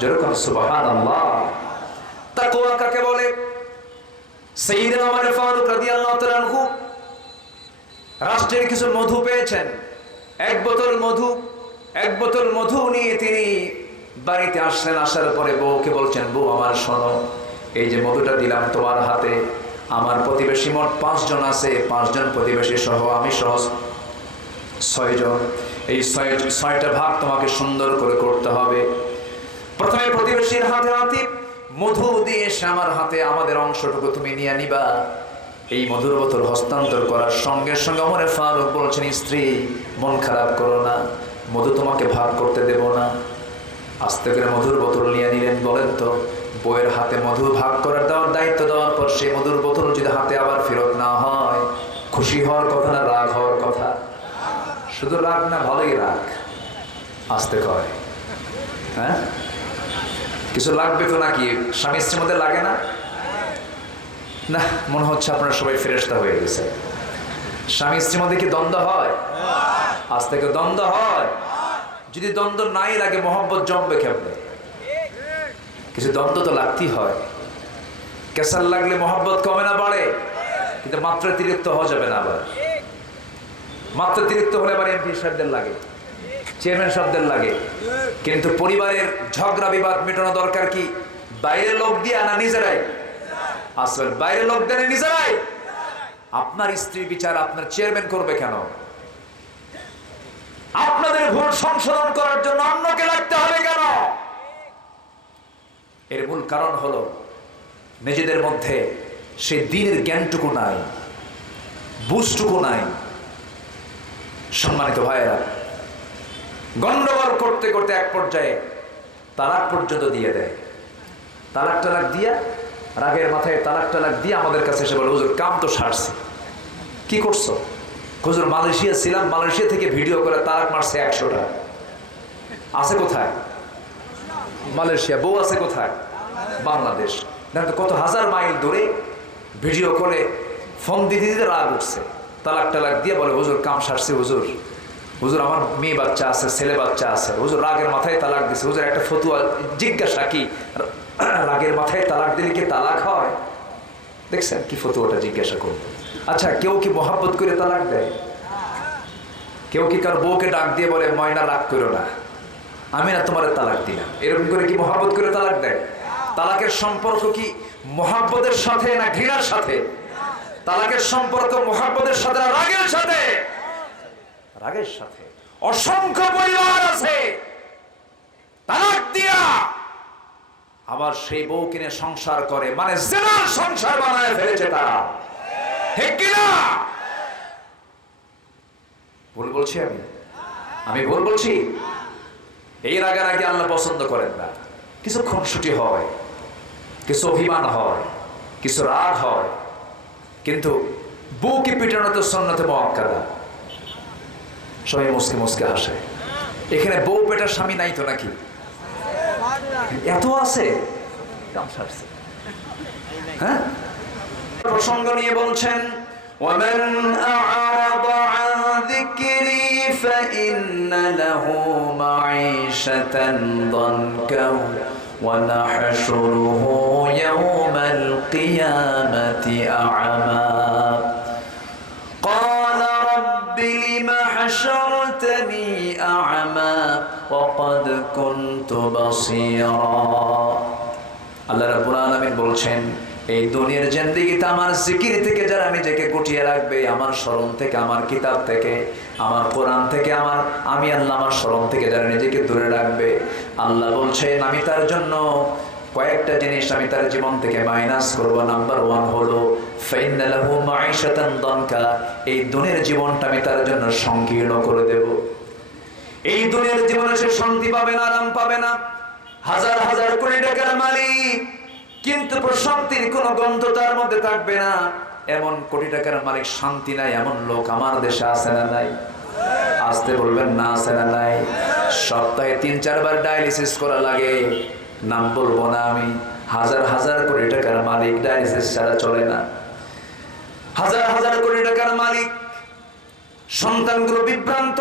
যেরকম সুবহানাল্লাহ। তাকওয়া কাকে বলে? সাইয়েদনা ওমর ফারুক রাদিয়াল্লাহু তাআলা আনহু রাষ্ট্রের কিছু মধু পেয়েছেন, এক বোতল মধু নিয়ে তিনি বাড়িতে আসলেন। আসার পরে বউকে বলছেন, বউ আমার শোনো, এই যে মধুটা দিলাম তোমার হাতে, আমার প্রতিবেশী মোট 5 জন আছে, 5 জন প্রতিবেশী সহ আমি সহ 6 জন, এই 6টা ভাগ তোমাকে সুন্দর করে করতে হবে। প্রথমে প্রতিবেশীর হাতে হাতে মধু দিয়ে এসে আমার হাতে আমাদের অংশটুকু তুমি নিয়ে নিবা। এই মধুর বোতল হস্তান্তর করার সঙ্গে সঙ্গে ওমর ফারুক বলছেন, স্ত্রী, মন খারাপ করো না, মধু তোমাকে ভাগ করতে দেব না। আস্তে করে মধুর বোতল নিয়ে নিলেন। বলেন তো, বউয়ের হাতে মধু ভাগ করার দায়িত্ব দেওয়ার পর সেই মধুর বোতল যদি হাতে আবার ফেরত না হয়, খুশি হওয়ার কথা না রাগ হওয়ার কথা? শুধু রাগ না, ভালোই রাগ। আস্তে কয়, হ্যাঁ, কিছু লাগবে তো নাকি? স্বামী স্ত্রীর মধ্যে লাগে না? না, মনে হচ্ছে আপনারা সবাই ফেরেশতা হয়ে গেছে। স্বামী স্ত্রীর মধ্যে কি দ্বন্দ্ব হয়? আজ থেকে দ্বন্দ্ব হয়। যদি দ্বন্দ্ব নাই লাগে মহব্বত জমবে কেমনে? কিছু দ্বন্দ্ব তো লাগতেই হয়। কেসার লাগলে মহব্বত কমে না বাড়ে, কিন্তু মাত্রাতিরিক্ত হওয়া যাবে না। আবার মাত্রাতিরিক্ত হলে আবার এমপি সাহেবদের লাগে, চেয়ারম্যান সাহেবদের লাগে। কিন্তু পরিবারের ঝগড়া বিবাদ মেটানো দরকার কি বাইরের লোক দিয়ে না নিজেরাই? আসলে বাইরের লোক দিয়ে নিজেরাই। আপনার স্ত্রীর বিচার আপনার চেয়ারম্যান করবে কেন? আপনাদের ভুল সংশোধন করার জন্য অন্যকে রাখতে হবে কেন? এর মূল কারণ হলো নিজেদের মধ্যে সে দ্বীনের জ্ঞানটুকু নাই, বুঝটুকু নাই। সম্মানিত ভাইয়েরা, গন্ডগোল করতে করতে এক পর্যায়ে তালাক পর্যন্ত দিয়ে দেয়। তালাক দিয়া রাগের মাথায় তালাক দিয়ে আমাদের কাছে এসে বলে, হুজুর কাম তো সারছে। কি করছো? হুজুর মালয়েশিয়া ছিলাম, মালয়েশিয়া থেকে ভিডিও করে তালাক মারছে 100টা। আছে কোথায়? মালয়েশিয়া। বউ আছে কোথায়? বাংলাদেশ। দেখো কত হাজার মাইল দূরে ভিডিও করে ফোন দিতে দিতে রাগ উঠছে। তালাক দিয়ে বলে, হুজুর কাম সারছে। হুজুর হুজুর আমার মেয়ে বাচ্চা আছে, ছেলে বাচ্চা আছে। হুজুর রাগের মাথায় তালাক দিছে। হুজুর একটা ফতুয়া জিজ্ঞাসা, কি রাগের মাথায় তালাক দিলে কি তালাক হয়? দেখছেন কি ফতুয়াটা জিজ্ঞাসা করবো। আচ্ছা, কেউ কি মহাব্বত করে তালাক দেয়? কেউ কি কার বউকে ডাক দিয়ে বলে, ময়না রাগ করো না, আমি না তোমার তালাক দিলাম? এরকম করে কি মহাব্বত করে তালাক দেয়? তালাকের সম্পর্ক কি মহাব্বতের সাথে না ঘৃণার সাথে? তালাকের সম্পর্ক মহাব্বতের সাথে না রাগের সাথে? রাগের সাথে। অসংখ্য পরিবার আছে তালাক দিয়া আবার সেই বউ কিনে সংসার করে, মানে জিনার সংসার বানায় ফেলেছে তারা। ঠিক কিনা? ভুল বলছি আমি ভুল বলছি? এই রাগারাগি আল্লাহ পছন্দ করেন না। কিছু খুনসুটি হয়, কিছু অভিমান হয়, কিছু রাগ হয়, কিন্তু বউকে পিটানো তো সুন্নতে মুআক্কাদা। সবাই মুসকে মুসকে হাসে। এখানে বউ পেটার স্বামী নাই তো নাকি? এত আছে। হ্যাঁ, প্রসঙ্গ নিয়ে বলছেন, ومن أعرض عن ذكري فإن له معيشة ضنكا ونحشره يوم القيامة أعمى قال رب لم حشرتني أعمى وقد كنت بصيرا। আল্লাহ রাব্বুল আলামিন বলছেন, এই দুনিয়ার জিন্দেগিতে আমার জিকির থেকে যারা নিজেকে গুটিয়ে রাখবে, আমার স্মরণ থেকে, আমার কিতাব থেকে, আমার কোরআন থেকে, আমি আল্লাহ আমার স্মরণ থেকে যারা নিজেকে দূরে রাখবে, আল্লাহ বলছেন আমি তার জন্য কয়েকটা জিনিস আমি তার জীবন থেকে মাইনাস করব। নাম্বার 1 হলো ফাইন্না লাহু মাঈশাতান দানকা, এই দুনিয়ার জীবনটা আমি তার জন্য সংকীর্ণ করে দেব। এই দুনিয়ার জীবনে সে শান্তি পাবে না, আরাম পাবে না। হাজার হাজার কোটি টাকার মালিক, কিন্তু প্রশান্তির কোনো গন্ধ তার মধ্যে থাকবে না। এমন কোটি টাকার মালিক শান্তি নাই, এমন লোক আমার দেশে আছে না নাই? আসতে বলবেন না, আছে না নাই? সপ্তাহে 3-4 বার ডায়ালিসিস করা লাগে, নাম বলবো না আমি। হাজার হাজার কোটি টাকার মালিক, ডায়ালিসিস ছাড়া চলে না। হাজার হাজার কোটি টাকার মালিক, সন্তানগুলো বিভ্রান্ত,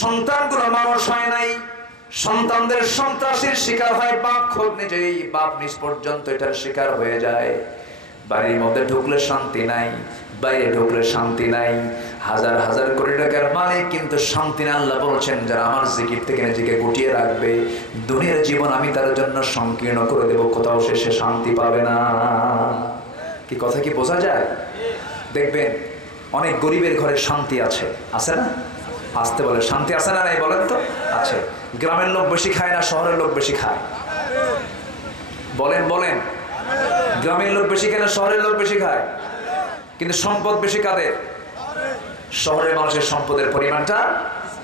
সন্তানগুলো মানুষ হয় নাই, সন্তানদের সন্ত্রাসের শিকার হয় বাপ, খোদ নিজেই বাপ নিজ পর্যন্ত এটার শিকার হয়ে যায়। বাড়ির মধ্যে ঢুকলে শান্তি নাই, বাইরে ঢুকলে শান্তি নাই। হাজার হাজার কোটি টাকার মালিক, কিন্তু শান্তি না। আল্লাহ বলছেন যারা আমার জিকির থেকে নিজেকে গুটিয়ে রাখবে, দুনিয়ার জীবন আমি তার জন্য সংকীর্ণ করে দেব, কোথাও সে শান্তি পাবে না। কি কথা কি বোঝা যায়? দেখবেন অনেক গরিবের ঘরে শান্তি আছে, আছে না? আসতে বলে শান্তি আছে না নাই বলেন তো? আছে। গ্রামের লোক বেশি খায় না শহরের লোক বেশি খায়? বলেন বলেন। গ্রামের লোক বেশি খায় না শহরের লোক বেশি খায়? কিন্তু সম্পদ বেশি কাদের? শহরের মানুষের সম্পদের পরিমাণটা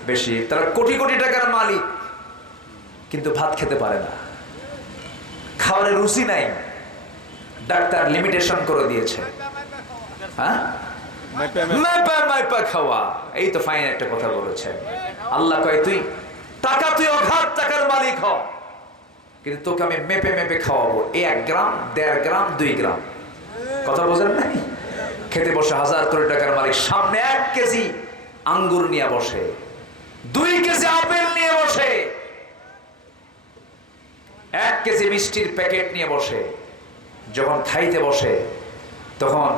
বেশি। তারা কোটি কোটি টাকার মালিক, কিন্তু ভাত খেতে পারে না, খাবারের রুচি নাই। ডাক্তার লিমিটেশন করে দিয়েছে। হ্যাঁ, মাইপা খাওয়া। এই তো ফাইন একটা কথা বলেছে। আল্লাহ কয় তুই অগাধ টাকার মালিক হ, কিন্তু তোকে আমি মেপে মেপে খাওয়াবো। 1 গ্রাম, 1.5 গ্রাম, 2 গ্রাম। কথা বোঝেন নাই? খেতে বসে 1000 কোটি টাকার মালিক সামনে 1 কেজি আঙ্গুর নিয়ে বসে, 2 কেজি আপেল নিয়ে বসে, 1 কেজি মিষ্টির প্যাকেট নিয়ে বসে। যখন খাইতে বসে তখন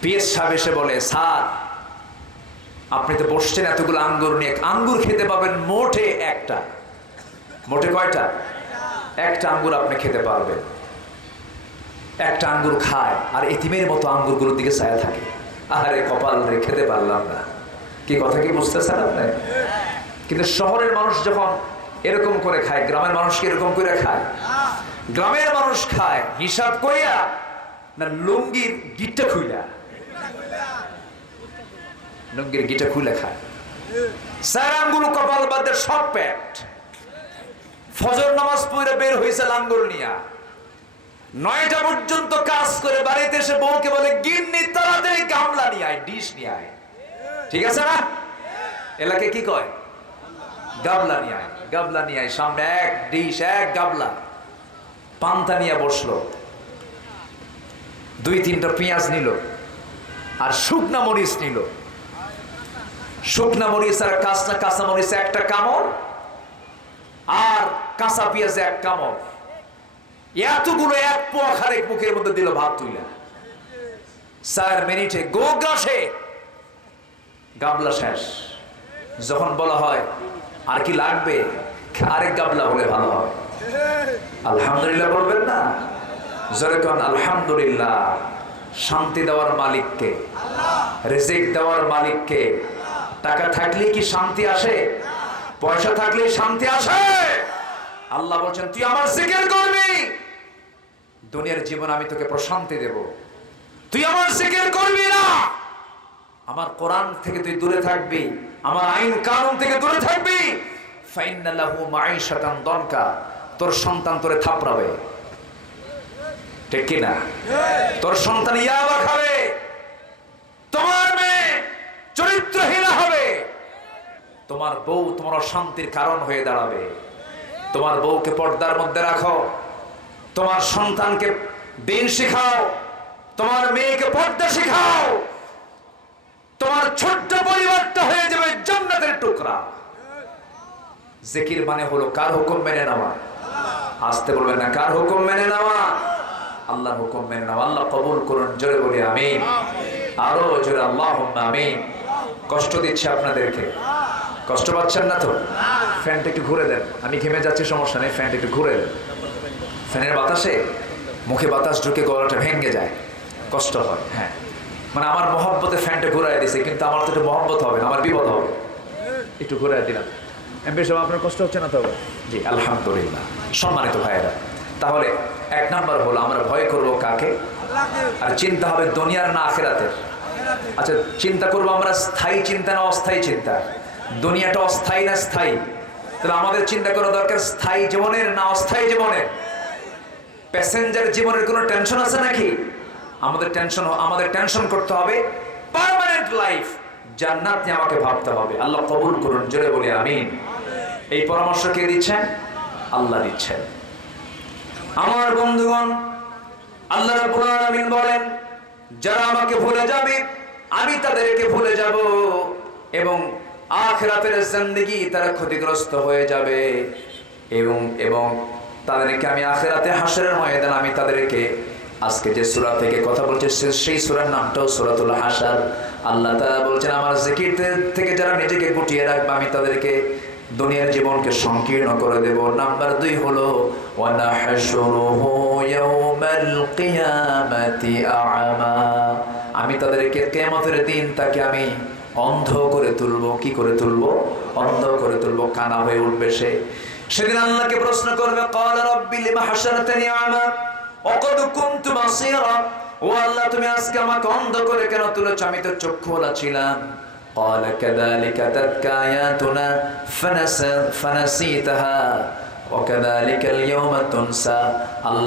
পিএস সাহেব এসে বলে, স্যার আপনি তো বসছেন এতগুলো আঙ্গুর নিয়ে, আঙ্গুর খেতে পাবেন মোটে একটা। মোটে কয়টা? একটা আঙ্গুর আপনি খেতে পারবেন। একটা আঙ্গুর খায় আর এতিমের মতো আঙ্গুরগুলোর দিকে ছায়া থাকে। আরে কপাল রে, খেতে পারলাম না। কি কথা কি বুঝতেছেন আপনি? কিন্তু শহরের মানুষ যখন এরকম করে খায়, গ্রামের মানুষ কি এরকম করে খায়? গ্রামের মানুষ খায় হিসাব কইয়া না লুঙ্গির গিটটা খুইলা, লুঙ্গির গিটা খুলে খায়। স্যার আঙ্গুল কপাল বাদে সব প্যাট। ফজর নামাজ পড়ে বের হয়েছে লাঙ্গল নিয়া, 9টা পর্যন্ত কাজ করে বাড়িতে এসে বউকে বলে, গিন্নি তাড়াতাড়ি গামলা নিয়ে আয়, ডিশ নিয়ে আয়। ঠিক আছে না? এলাকায় কি কয়? গাবলা নিয়ে আয়, গাবলা নিয়ে আয়। সামনে 1 ডিশ 1 গাবলা পান্তা নিয়ে বসলো, 2-3টা পেঁয়াজ নিল আর শুকনা মরিচ নিল। শুকনা মরিচ আর কাঁচা মরিচ 1টা কামড়, আর কাঁচা পেঁয়াজ 1 কামড়। এতগুলো 1 পোয়া খারেক মুখের মধ্যে দিল ভাত তুইলা। 4 মিনিটে গোগ্রাসে গাবলা শেষ। যখন বলা হয় আর কি লাগবে, আরেক গাবলা হলে ভালো হয়। আলহামদুলিল্লাহ বলবেন না? জোরে কোন আলহামদুলিল্লাহ। শান্তি দেওয়ার মালিককে, রিজিক দেওয়ার মালিককে। টাকা থাকলে কি শান্তি আসে? পয়সা থাকলে শান্তি আসে? আল্লাহ বলছেন, তুই আমার জিকির করবি, দুনিয়ার জীবন আমি তোকে প্রশান্তি দেব। তুই আমার জিকির করবি না, আমার কোরআন থেকে তুই দূরে থাকবি, আমার আইন কানুন থেকে দূরে থাকবি, ফাইন্না লাহু মাঈশাতান দনকা, তোর সন্তান তোরে থাপড়াবে। ঠিক কি না? তোর সন্তান ইয়াবা খাবে, তোমার মেয়ে চরিত্রহীনা হবে, তোমার বউ তোমার অশান্তির কারণ হয়ে দাঁড়াবে। তোমার বউকে পর্দার মধ্যে রাখো, তোমার সন্তানকে দিন শিখাও, তোমার মেয়েকে পর্দা শিখাও, তোমার ছোট্ট পরিবারটা হয়ে যাবে জান্নাতের টুকরা। জিকির মানে হলো কার হুকুম মেনে নেওয়া? আসতে বলবেন না, কার হুকুম মেনে নেওয়া? আল্লাহর হুকুম মেনে নেওয়া। আল্লাহ কবুল করুন, জোরে বলি আমিন। আরো জোরে আল্লাহুম্মা আমিন। কষ্ট দিচ্ছে আপনাদেরকে? কষ্ট পাচ্ছেন না তো? ফ্যানটা একটু ঘুরে দেন, আমি ঘেমে যাচ্ছি, সমস্যা নেই, ফ্যানটা একটু ঘুরে দেন। ফ্যানের বাতাসে মুখে বাতাস ঢুকে গলাটা ভেঙে যায়, কষ্ট হয়। হ্যাঁ, মানে আমার মহব্বতে ফ্যানটা ঘুরাই দিছে, কিন্তু আমার তো একটু মহব্বত হবে না, আমার বিপদ হবে। একটু ঘুরাই দিলাম। এমপি সাহেব, আপনার কষ্ট হচ্ছে না তো? জি আলহামদুলিল্লাহ। সম্মানিত ভাইয়েরা, তাহলে 1 নাম্বার হলো আমরা ভয় করবো কাকে? আর চিন্তা হবে দুনিয়ার না আখিরাতের। আচ্ছা, চিন্তা করবো আমরা স্থায়ী চিন্তা না অস্থায়ী চিন্তা? দুনিয়াটা অস্থায়ী না স্থায়ী? তাহলে আমাদের চিন্তা করা দরকার স্থায়ী জীবনের না অস্থায়ী জীবনের। প্যাসেঞ্জার জীবনের কোনো টেনশন আছে নাকি? আমাদের টেনশন করতে হবে পার্মানেন্ট লাইফ, জান্নাত নিয়ে আমাকে ভাবতে হবে। আল্লাহ কবুল করুন, জোরে বলি আমিন। এই পরামর্শ কে দিচ্ছেন? আল্লাহ দিচ্ছেন। আমার বন্ধুগণ, আল্লাহ রাব্বুল আলামিন বলেন, যারা আমাকে ভুলে যাবে আমি তাদেরকে ভুলে যাব, এবং আখিরাতের জিন্দেগি তারা ক্ষতিগ্রস্ত হয়ে যাবে, এবং তাদেরকে আমি আখিরাতে হাসরের ময়দানে আমি তাদেরকে, আজকে যে সূরা থেকে কথা বলছে সেই সূরার নামটাও সূরাতুল হাসর। আল্লাহ তাআলা বলছেন, আমার জিকির থেকে যারা নিজেকে গুটিয়ে রাখবে আমি তাদেরকে দুনিয়ার জীবনকে সংকীর্ণ করে দেব। নাম্বার 2 হলো ওয়া নাহশুরুহু ইয়াওমাল কিয়ামাতি আ'মা, আমি তাদেরকে কিয়ামতের দিন তাকে আমি অন্ধ করে তুলবো। কি করে তুলবো? অন্ধ করে তুলবো, কানা হয়ে উঠবে সে। সেদিন আল্লাহকে প্রশ্ন করবে, ক্বালা রাব্বি লিমা হাশারতানি আ'মা ওয়া ক্বাদ কুনতু বাসীরা, ও আল্লাহ তুমি আজকে আমাকে অন্ধ করে কেন তুলেছ? আমি তো চক্ষুওয়ালা ছিলাম। ক্বালা কাযালিকা তাতকা আয়াতুনা ফানাসিতাহা ওয়া কাযালিকাল ইয়াওমা তুনসা। আল্লাহ